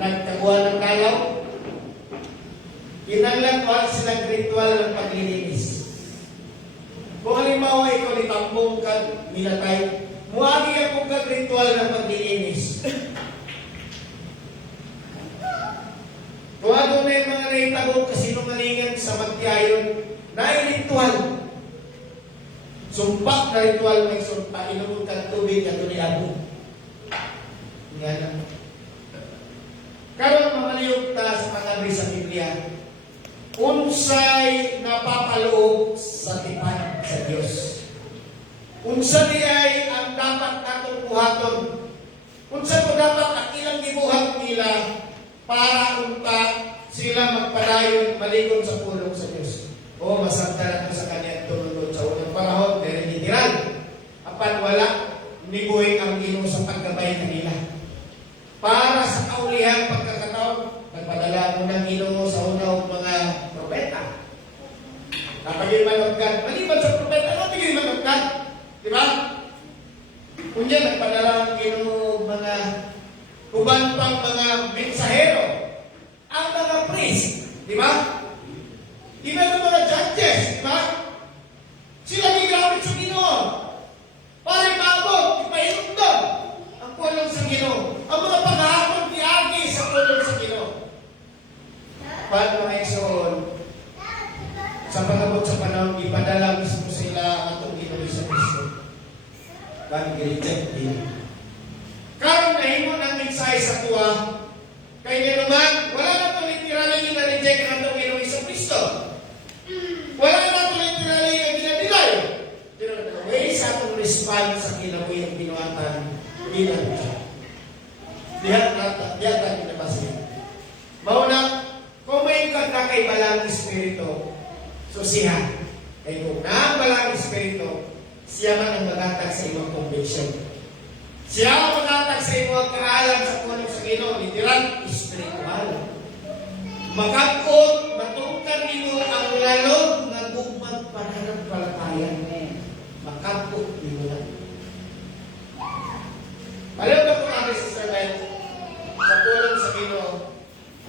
nagtaguan ng dalaw, kinanglan ko silang ritual ng paglilinis. Kung halimbawa ikaw nitambong ka, nilatay, muagi akong ritual ng paglilinis. Kung ano na yung mga naitagong kasinungalingan sa magtiayon, na-ritual. Sumpak na ritual may sumpa, inumod kang tubig at uniabo. Yan lang. Karon mamaliyog ta sa pag-abri sa Biblia, unsay napapaloob sa tipan sa Diyos. Unsa di ay ang dapat natong buhaton. Unsa po dapat ang ilang gibuhat nila para unta sila magpadayon malikod sa pulong sa Diyos. O masabta na sa kanya tulunod sa unang panahon, pero literal. Apan wala nibuhay ang Ginoo sa paggabay kanila. Para sa kaulihang pagkakataon, nagpadala priest. Di ba? Even ang mga judges, di ba? Sila gigamit sa Ginoo. Para ipaabot, ipahinugdog ang pulong sa Ginoo. Ang mga paghahapon tiagi sa pulong sa Ginoo. Paano mga igsoon? Sa pangabot sa panahon, ipadala mismo sila atong Ginoo sa Kristo. Bakit i-reject din? Karon nahimo ng mensahe sa tuwa, kay nga naman, wala na ito literally na reject ang atong Ginoo sa Kristo. Wala na ito literally na ginadilay. Pero the way sa atong response sa kinabuhi ang binuatan, bilang siya. Diyan tayo pinabasa. Mauna, kung may kagkakaibalang espiritu, susihan. Kaya kung nabalang espiritu, siya man ang magatag sa imong conviction. Siya ang magatag sa imong kaalam sa punong sa Ginoo, literal, espiritual. Makakot, matungkan nimo ang lalong nga gugmang pananampalataya. Makakot nimo lang. Alam ka kung ano sa sermon sa punong sa Ginoo.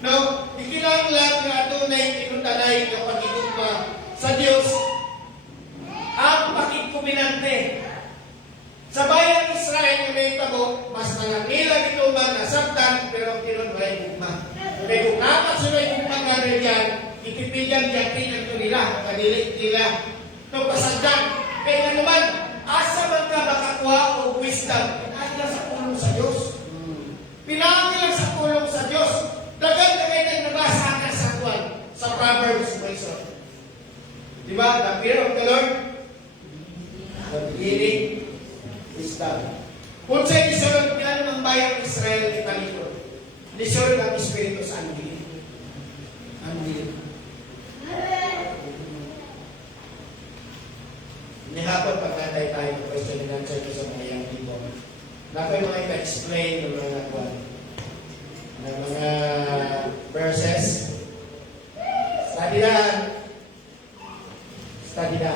No, ikinanglan nga adunay tinundanay nga pagigugma sa Dios ang pakigkuminante. Sa bayan Israel nga nahitabo, mas nangangila ito man nasabtan pero ang tinod walay gugma. Kaya kung napat sila yung gugma nga rin yan, ipipigan yakin ang nila, kadilit nila. No, pasagdan. Kaya nga naman, asa man ka makakuha o wisdom, pinahila sa pulong sa Diyos. Pinahila sa pulong sa Diyos. Dagan na kayo nagbasa ka sa kuwan, sa Proverbs, diba? The fear of the Lord, the beginning, wisdom. Kung sa'yo isunod, pinano ng bayang Israel italikod. Isunod ang Espiritu sa Andilim. Andilim. Nihapon pagkatay tayo ng question and answer ko sa mga young people. Nako'y mga ipa-explain ng mga nagwan. Ng mga verses. Study na. Study na.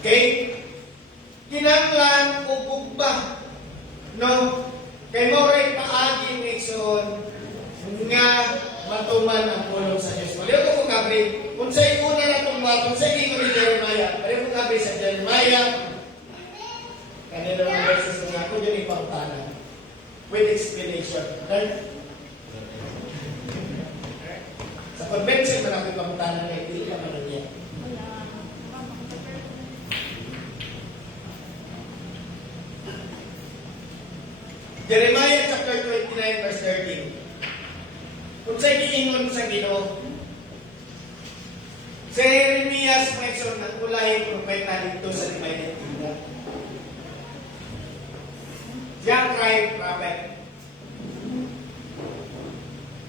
Okay? Kinanglan o bugba. No? Kay mo rin paagi ng Exxon nga matuman ang pulong sa Diyos. Maliw ko kung Gabri, kung sa'yo una na itong mga, kung sa'yo gingo ni Jeremiah, maliw ko Gabri sa Jeremiah, kanila ng verses nga, kung yun ipangtanan. With explanation. Okay? Sa convention, marami pangtanan na hindi ka man niya. Jeremiah chapter 29 verse 13. Kung sa'yo giingon sa Ginoo, si Jeremias mention ng kulay propeta dito sa divided kingdom. Siya crying prophet.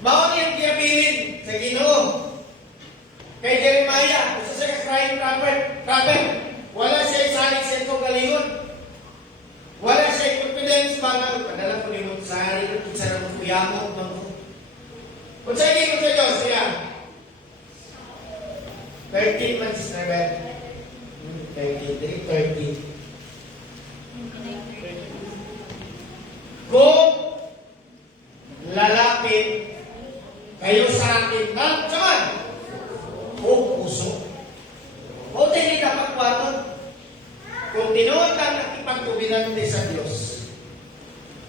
Bawal yung kiyabilin sa Ginoo. Kay Jeremiah, gusto siya crying prophet. Wala siya isalig sa ito galingon. Wala siya confidence ba na padala ko ni mo sa hari kung sa nang kuyamo mo. Kung sa hindi mo sa Diyos, siya 13 months na ba? 30. Kung lalapit kayo sa akin na, saman, o puso. O hindi dapat kwaton. Kung tinuod ang nakipagkubinante sa Diyos,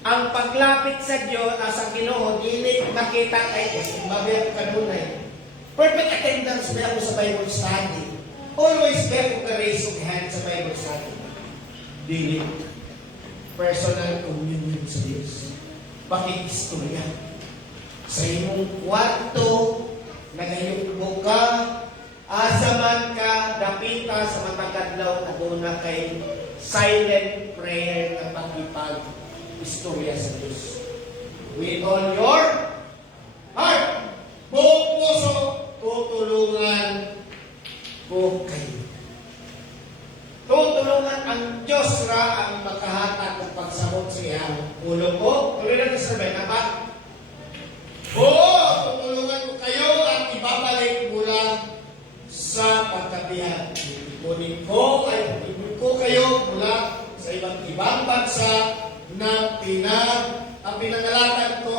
ang paglapit sa Diyos sa Ginoo, hindi makita kay Diyos. Mabaya ko kanunay. Perfect attendance ba ako sa Bible study? Always ba ako ka-raise of hand sa Bible study? Dili. Personal communion sa Diyos. Pakikistorya. Sa imong kwarto, nagayugbo ka, asa man ka, dapita sa matagadlaw na doon na kay silent prayer na pagkipag-istorya sa Diyos. With all your heart, buong puso, tutulungan ko kayo. Tutulungan ang Diyos ra ang makahatag ng pagsabot sa iyang ulo ko. Tuloy na sa sabi, naman. Tutulungan ko kayo at ibabalik mula sa pagkabihan. Ipunin ko kayo mula sa ibang bansa na pinangalatan ko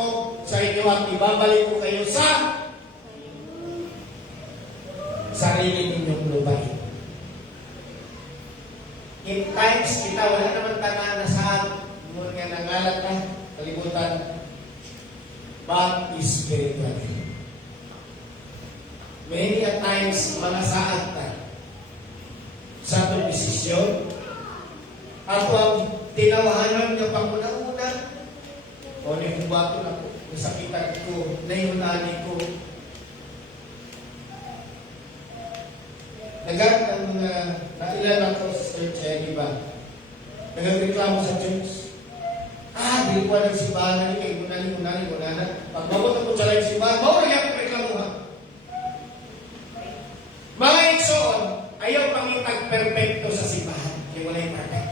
kayo at ibabalik ko kayo sa sarili ninyong lupain. In times kita, wala naman tanan na saan mo nga nangalat ka, kalibutan, but spiritually. Many a times, mga saan ka sa itong desisyon, at ang tinawahanan niya panguna-una, o nihubato na ko, nasakitan ko, nayunani ko. Ang nailan ako sa church, di ba? Nagagreklamo sa church. Di ko alam simbahan na kay gunani. Pag mabot ako sa lang simbahan, mawala ako reklamo ha. Mga igsoon, ayaw pangitag perfecto sa simbahan. Kaya wala yung perfect.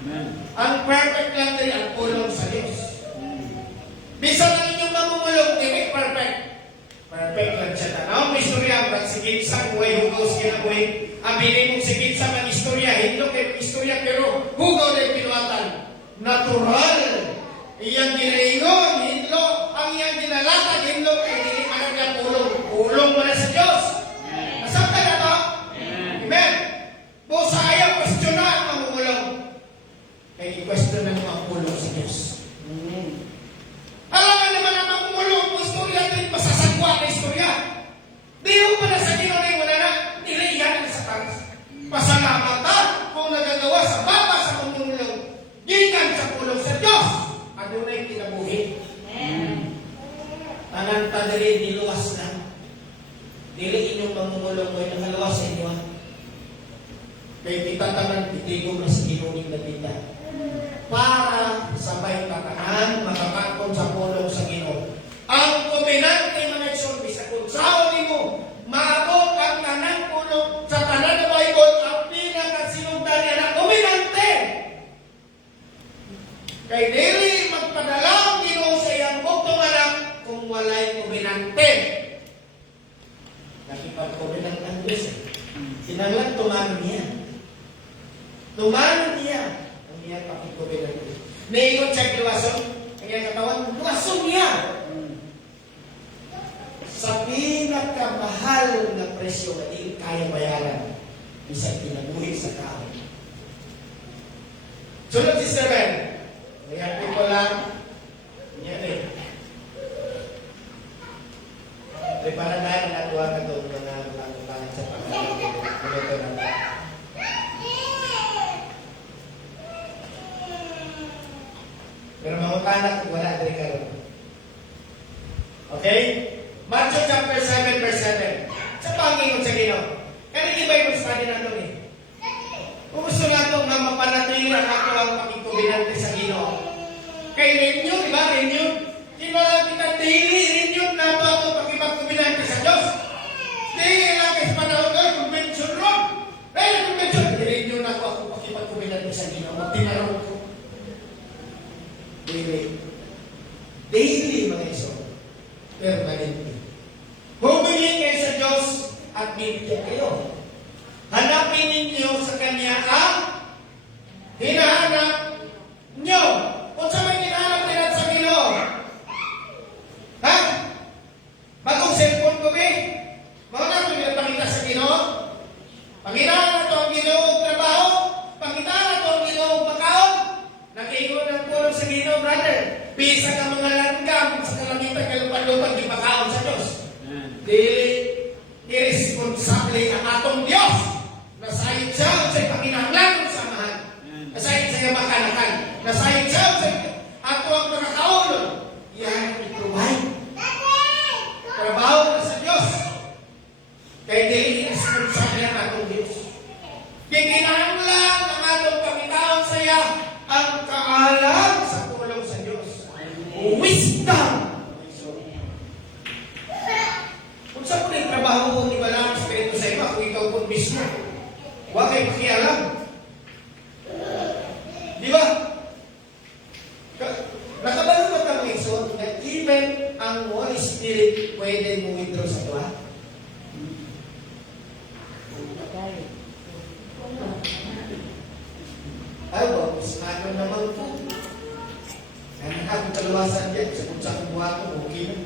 Amen. Ang perfect lang rin ang ulong sa Diyos. Bisa lang inyong mamumulong, hindi perfect. Perfect lang siya. Tanaw, may istorya, ang sigit sa buhay, hugaw siya na buhay. Aminin mong sigit sa mga istorya, hindi kayo istorya, pero hugaw na yung pinuwatan. Natural. Iyang ginaingon, hindlo. Ang iyang ginalatag, hindlo. Kaya hindi ka na pulong. Pulong mo na sa Diyos. Nasabta na to? Amen. Kung sa ayaw, question na ang mamumulong. Kaya i-question na ang pulong sa Diyos. Alam ka naman ang mamumulong kung istorya din masasagwa na istorya. Di yung pala sa Ginoo wala na, nilaiyan sa taas. Pasalamatan kung nagagawa sa baba sa mamumulong. Gikan sa pulong sa Diyos. Ano na yung kinabuhi? Tanan tadali, niluwas na. Dili inyong mamumulong mo yung nakaluwas sa inyo. Kaya kita tanan, itigong na sa Ginoo na kita. Para sabay tatanan, makakakon sa pulong sa Ginoo. Ang kombinante mga isorbi sa kunsaon mo, maabot ang tanan pulong sa tanan na Bible, ang pinakasinundan niya na kombinante. Kay dili magpadala ang Ginoo sa iyang buktong anak kung walay kombinante. Nakipag-kombinante ang Diyos. Kinanglan tumanon niya. Tumanon niya. Niya pakikubin natin. Naigot siya luwason, ang iyang katawan, luwason niya. Sa pinakamahal na presyo na hindi kaya bayaran, isang pinabuhi sa tao. Sunod si Steven. Ngayon ko lang, yan eh. Prepara na yung natuwa ka doon mga pangutangin sa pangalaman. Pero mangutana kung wala din karon. Okay? Matthew chapter 7 verse 7. Sa pangingon sa Ginoo. Kani di Bible study na doon eh. Kung gusto nato nga mapanatili ang ato ang pakikubinante sa Ginoo. Kay renew, di ba? Renew. Kinala kita daily, renew na to ato pakipagkubinante sa Diyos. Daily lang kay panahon ko, convention ron. Kaya convention, renew na ko ako pakipagkubinante sa Ginoo. Magtinarong ko. Daily mga iso. Permanently. Humingi kayo sa Diyos at bibigyan kayo. Hanapin ninyo sa Kanya ang hinahanap nyo. Kung sa may hinahanap nila sa Ginoo. Ha? Bagong cellphone ko ba? Mga nato nila pangita sa Ginoo? Pangitahan na ito ang Ginoo trabaho? Pangitahan na ito ang Ginoo pagkaon? Nag-iingon ng pulong sa Ginoo, brother. Pisa ka mga langgam sa kalamitan, kalupad-lupad, di pagkaon sa Diyos. Dili, irresponsable ang atong Diyos. Nasayid siya ang sa'y pakinahanglan ng samahan. Nasayid siya makanakan. Nasayid siya ang sa'y ato ang pagkakaon. Yan ang i-provide. Trabaho na sa Diyos. Kaya dili, irresponsable ang atong Diyos. Kikinahanglan ang atong pagkakaon sa iya ang kaalam sa tulong sa Diyos. Wisdom. Kung saan mo na yung trabaho mo, di ba lang ang Espiritu sa iba, kung ikaw po mismo, huwag kayo pakialam. Di ba? Nakabalo ba kang Mason na even ang Holy Spirit pwede mo withdraw sa tuwa? Ay, mismano naman po. Kaya nakakong kaluwasan dyan, sa kung saan buha ko, okay na.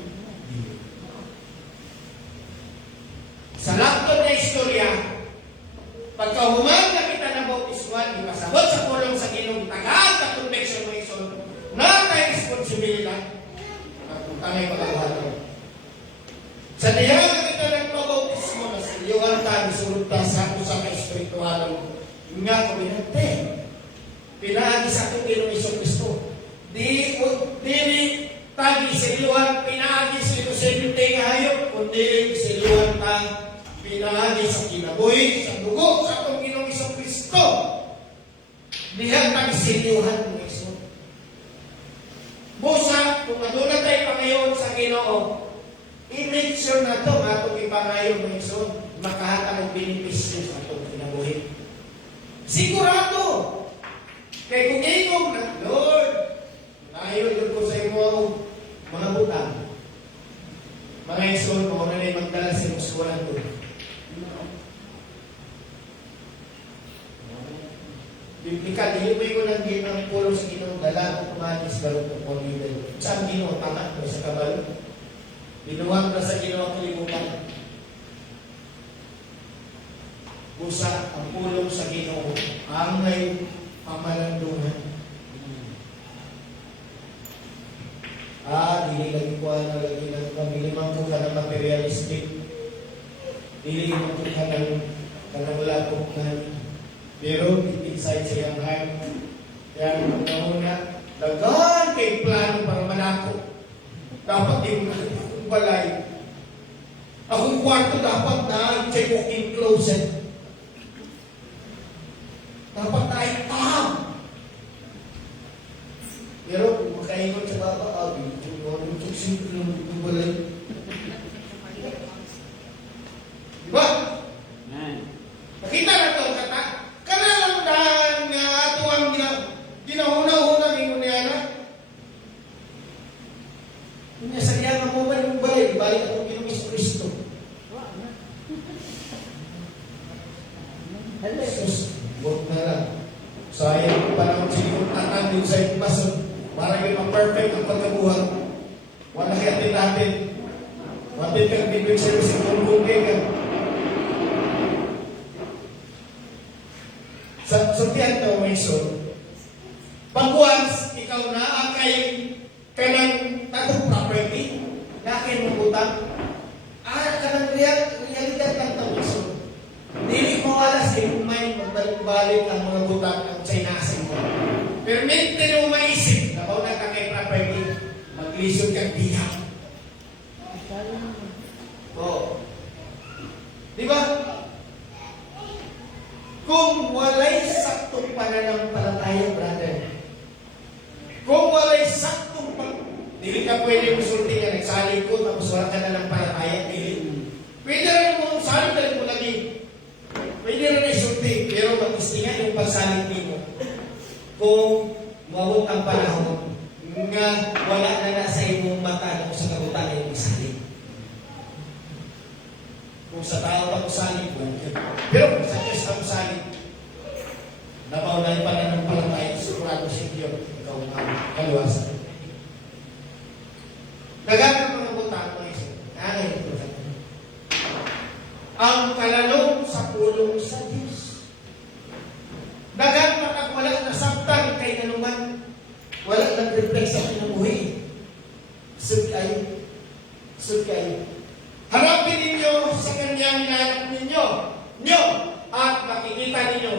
angay pagkabuhaton. Sa diha nga kita nagpabautismo na sa iyong ta, isulod ta sa usa ka espiritualong nga kabinante. Pinaagi sa atong Ginoong Jesucristo. Di tagi sa iluhan, pinaagi sa inosente nga hayop, kundi sa iluhan ta, pinaagi sa kinabuhi, sa dugo, sa atong Ginoong Jesucristo. Diha tagi sa iluhan mo Iso. Busa, kung aduna tayo pangayon sa Ginoo, i-make sure na ito, atong ipangayon mo Iso, makahatang ng benepisyo sa atong kinabuhi. Sigurado! Kaya kung ikong na, Lord, nahiyon ko sa imo mga butang. Mga ison, mo na na magdala sa iyong suwalan ko. Biblikal, ilibay ko lang din ang pulo sa Ginoo, dala ko kumatis, garo ko po nila. Saan Ginoo, tama ko sa kabalo? Binuwag na sa Ginoo ang kalimutan. Busa ang pulong sa Ginoo ang may pamalandungan. Dili lagi ko na lagi ng pamili man ko ka ng materialistic. Dili man ko ka ng lapok na. Pero inside sa iyang heart, kaya nauna, dagan kay plano para manako. Dapat yung balay. Akong kwarto dapat na check walk-in closet. Dapat tayo pero kung makaingon sa baba, yung tuksin ko yung balay. Diba? Nakita na ito, kata. Kanalang dahan nga ito ang ginahuna-huna ng Uniana. Kung sa iyan mo ba yung balay, balik atong Ginoong Jesucristo. Jesus, huwag na lang. Sayang ko parang siguro tatang sa iyong baso. Para kayo ma-perfect ang pagkabuhat. Wala kaya natin. Watin kang bibig sa iyo sa kulunggay ka. Sa tiyan may son. Pag once, ikaw na ang kailang tatong property, na akin mong utang, kanang realidad lang ito, son. Dili mo alas, may magbalik-balik ang mga utang ng China-asin mo. Pero maintain mo maisip, nabaw na ka kay property, maglisod kang diha. Oo. Di ba? Kung walay saktong pananampalataya, brother, kung walay saktong dili ka pwede musulti nga nagsalig ko, tapos wala ka na ng palataya, dili. Pwede rin mo salig, dali mo lagi. Pwede rin isulti, pero mag-istingan yung pagsalig mo. Kung mawag ang panahon nga wala na nasa imong mata kung sa kabutan ay magsalig. Kung sa tao pa magsalig, pero kung sa Diyos pa magsalig, napaunay pa na ng palataya, sigurado sa iyo, ikaw nga kaluwasan. Nagagawin mga butang mo ito. Ang kalalong sa pulong sa Diyos. Dagan kapag wala nasabtan kay nanuman, wala nag-reflect sa kinabuhi. Sugay. Harapin ninyo sa kanyang hinanap ninyo, at makikita ninyo.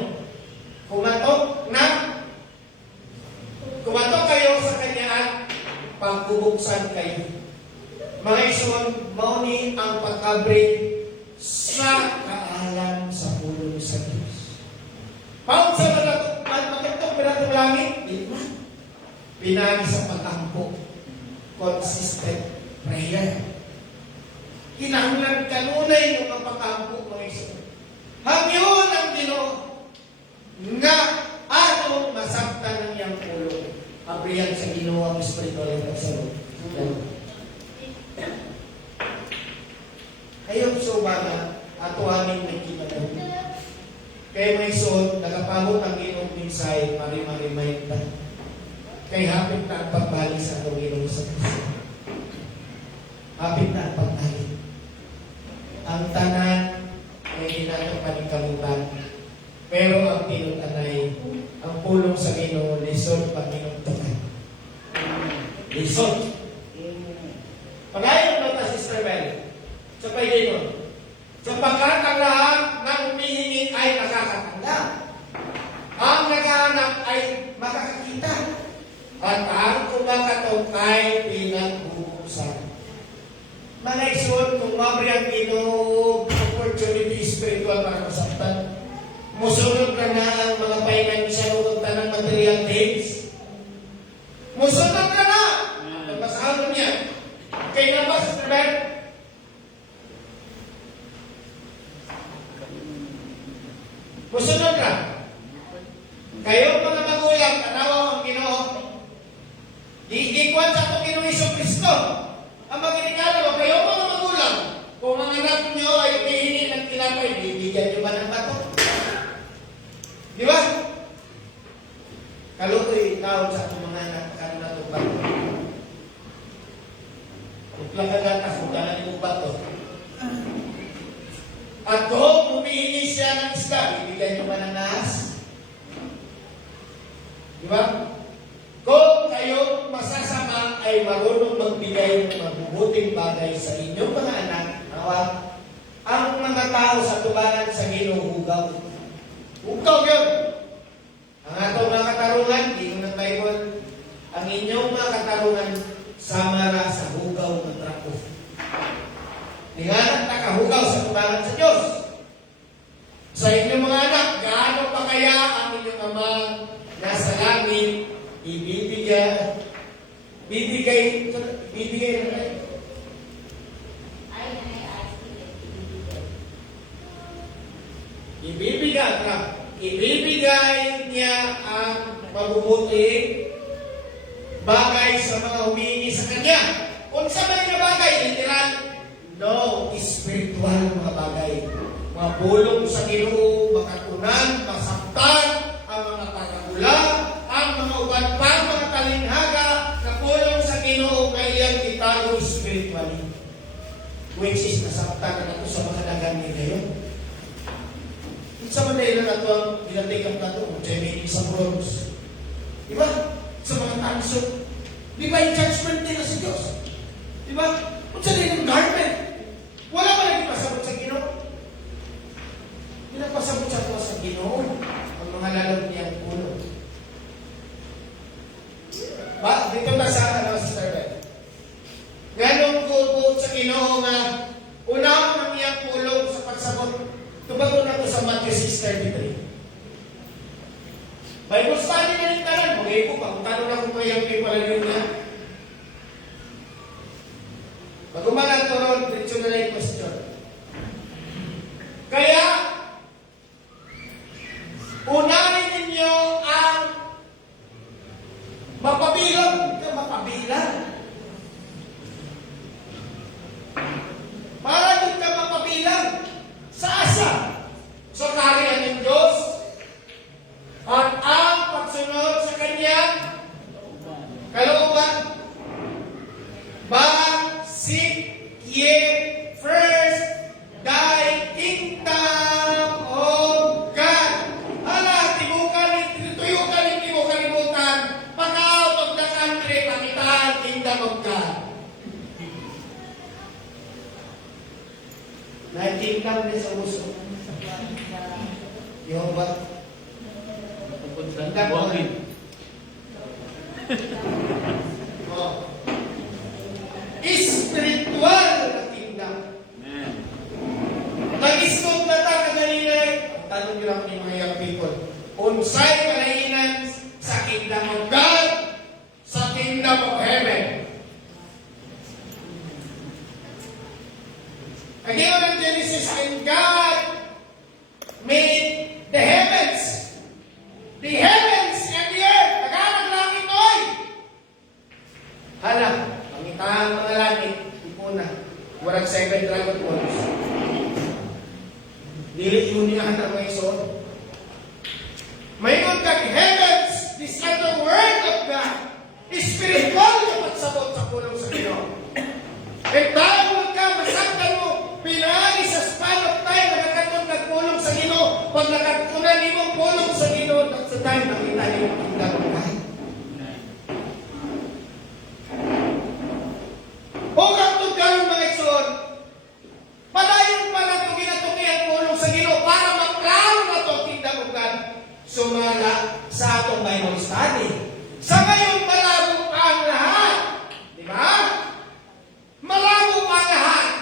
Kumatok kayo sa kanya at pagbubuksan kayo. Mga ison, mauni ang pagkabre sa kaalam sa pulong sa Diyos. Paun sa magkatong pinatong langit, pinagi sa pag-ampo. Consistent prayer. Kinahanglan kanunay ng pag-ampo ng iso. Hangyon ang Ginoo nga atong masabtan ng iyang pulong. Abrihan sa Ginoo ang espiritual ng pagsalot. Ayaw subana ato aming nagkimalaw. Kaya may son, nagapamot ang Ginoong minsay, mari-mari-may ta. Kaya hapit na ang pagbalik sa atong Ginoong sa Kristo. Hapit na ang pagbalik. Ang tanan ay ginatong paningkamutan. Pero ang tinutanay, ang pulong sa Ginoo, lisod pag minuntukan. Lisod. mga igsoon, kung mabri ang opportunity spiritual para masaktan, musunod ka na ang mga financial o tanang material things. Musunod ka na! Nagbasahan niya. Kaya na ba, Sister Ben? Musunod ka. Kayo mga magulang, tanawa ang Ginoo. Gikuan sa itong Ginoong Jesucristo. Ang magigingala mo, kayo mga magulang, kung ang anak nyo ay humihingi ng tinapay, bibigyan nyo ba ng bato? Di ba? Kalutoy tawag sa itong mga anak, kano na itong bato. Kung kagatas, kung kanan yung bato. At kung humihingi siya ng isda, bibigyan nyo ba ng nahas? Di ba? Kung kayo masasama ay marunong magbigay ng mabubuting bagay sa inyong mga anak, ang mga tao sa tubalan sa Ginoo hugaw. Hugaw yun. Ang atong mga katarungan, tingin ng Bible, ang inyong mga katarungan samara sa hugaw ng trako. Tinganan nakahugaw sa tubalan sa Diyos. Sa inyong mga anak, gaano pa kaya ang inyong ama nasa langit ibibigay na kayo. Ibibigay niya ang mabubuting bagay sa mga humingi sa Kanya. Kung sa mga bagay, literal, no, spiritual mga bagay. Mga bulong sa Ginoo, makatunan, masaktan, ang mga pagkagulang, ang mga uban pa, mga talinghaga, na bulong sa Ginoo, kaya itago spiritually. Which is nasaktan na ito sa mga dagang ni ngayon. Sa Manila na ito ang ginatigang na ito, may isang bronze. Di ba? Sa mga tanso. Di ba yung judgment nila sa Diyos? Di ba? Kung sa nila garment, wala ba naging pasabot sa Ginoo? Pinagpasabot sa ito sa Ginoo ang mga lalong niyang puno. Ba? Dito ba sa Sister Ben? Ganong kubo sa Ginoo nga unang ang iyang pulong sa pagsabot. Tubago na ito sa Matthew 6:33. Bible study na rin talan. Magay ko pa. Kung tanong na kung mayang may palalim niya. Pag-umala ito ron, diretso na lang question. Kaya, unahin ninyo ang mapabilang. Mapabilang. Para yung ka mapabilang. Sa asa? Sa kaharian ng Diyos at ang pagsunod sa Kanyang kalooban. But seek ye first thy kingdom of God. Hala, tuyo kalimutan, pag-out of the country, pakitaan kingdom of God. Nagkingdom din sa uso. Yung ba? Ganda mo. Oh. Spiritual na kingdom. Nag-iskog na ta kaganina eh. Tanong nyo lang ni mga young people. Unsay kalainan sa kingdom of God, sa kingdom of heaven. Again, in Genesis, and God made the heavens and the earth. Tagalog langit oy. Hala, pangitahan mga langit, ipuna. Warang 7 dragon balls. Dili yun niya ang mga iso. Mayroon kang heavens, this is the word of God. Spiritual na pagsabot sa pulong sa Ginoo. And tawag ka, masaktan mo, pinali sa span of time na nagkatong nagpulong sa Ginoo. Pag nakatunan ni mong pulong sa Ginoo, sa time nakita niyo ang kingdom of God. O katong karon mga igsoon, padayon pa na ito ginatuki ang pulong sa Ginoo para maklaro na ito ang kingdom of God. Sumala sa atong Bible study. Sa ngayon, malabo ang lahat. Di ba? Malabo ang lahat.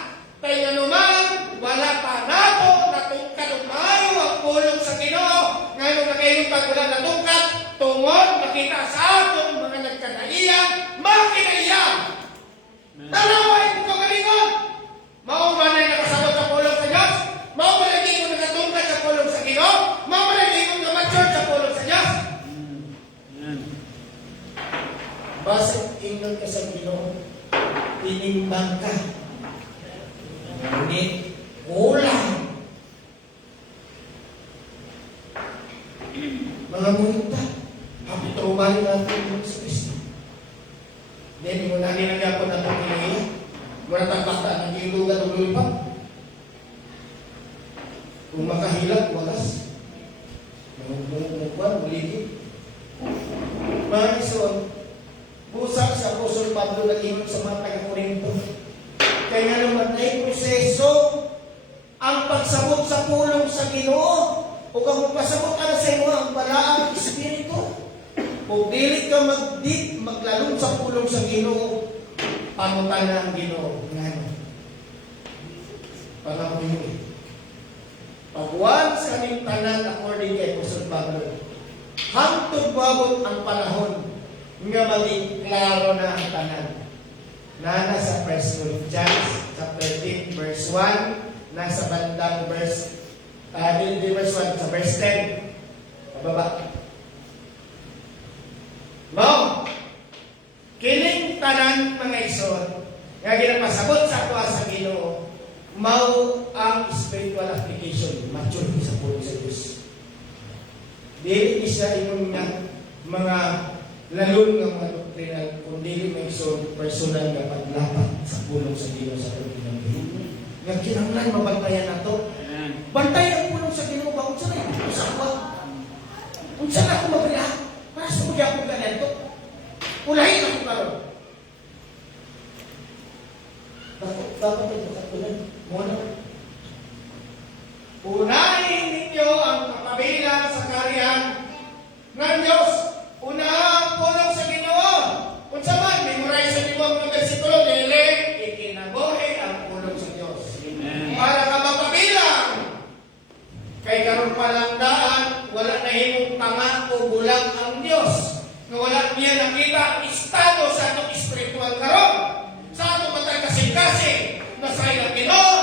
tambang ka. Ngunit, kulang. Mga munta, hapitrumali natin yung sa Kristo. Then, mo na ninagapon na itong kinaya. Muna tagbata ng ilugan o lulipang. Kung makahilag, walas. Mungkuan, muligid. Mga ison, busak sa Apostol Pablo na ingon sa mga taga-Korinto. Kaya nga naman ay proseso ang pagsabot sa pulong sa Ginoo. O kung pasabot ka na sa imo ang balaang Espiritu. Kung dili ka maglalong sa pulong sa Ginoo, pamutan na ang Ginoo. Ngano? Pangamuhin. Pagwan sa aming tanan according kay Apostol Pablo, hangtod babot ang panahon nga maging klaro na ang tanan. Nana sa 1 Corinthians chapter 10 verse 1, nasa bandang verse 1 sa verse 10. Pababa. Mao, kining tanan mga ison, nga ginapasabot sa tuwa sa Ginoo, mao ang spiritual application, maturity sa pulong sa Diyos. Dili siya ingon nga mga lalon nga mga doktrinal, kundi may personal nga paglapat sa pulong sa Ginoo sa pagkinang Ginoo. Nga kinahanglan mabantayan nato. Bantay ang pulong sa Ginoo ba? Unsa na ito sa ako? Unsa na ako mabriha? Para sa mga akong ganito. Ulahin ako karon. Dapat ito katulan. Muna. Unahin ninyo ang kapabilan sa kariyan ng Diyos. Unahan ang pulong sa Ginoo. Unsa man, memorize niyo ang mga bersikulo, dili, ikinabuhi ang pulong sa Diyos. Para ka mapabilang. Kay karon palangdaan, wala na himong tanga o bulag ang Diyos. Nga wala niya nakita ang estado sa atong espiritual karon. Sa atong matag kasing-kasing, na sa ilang Ginoo,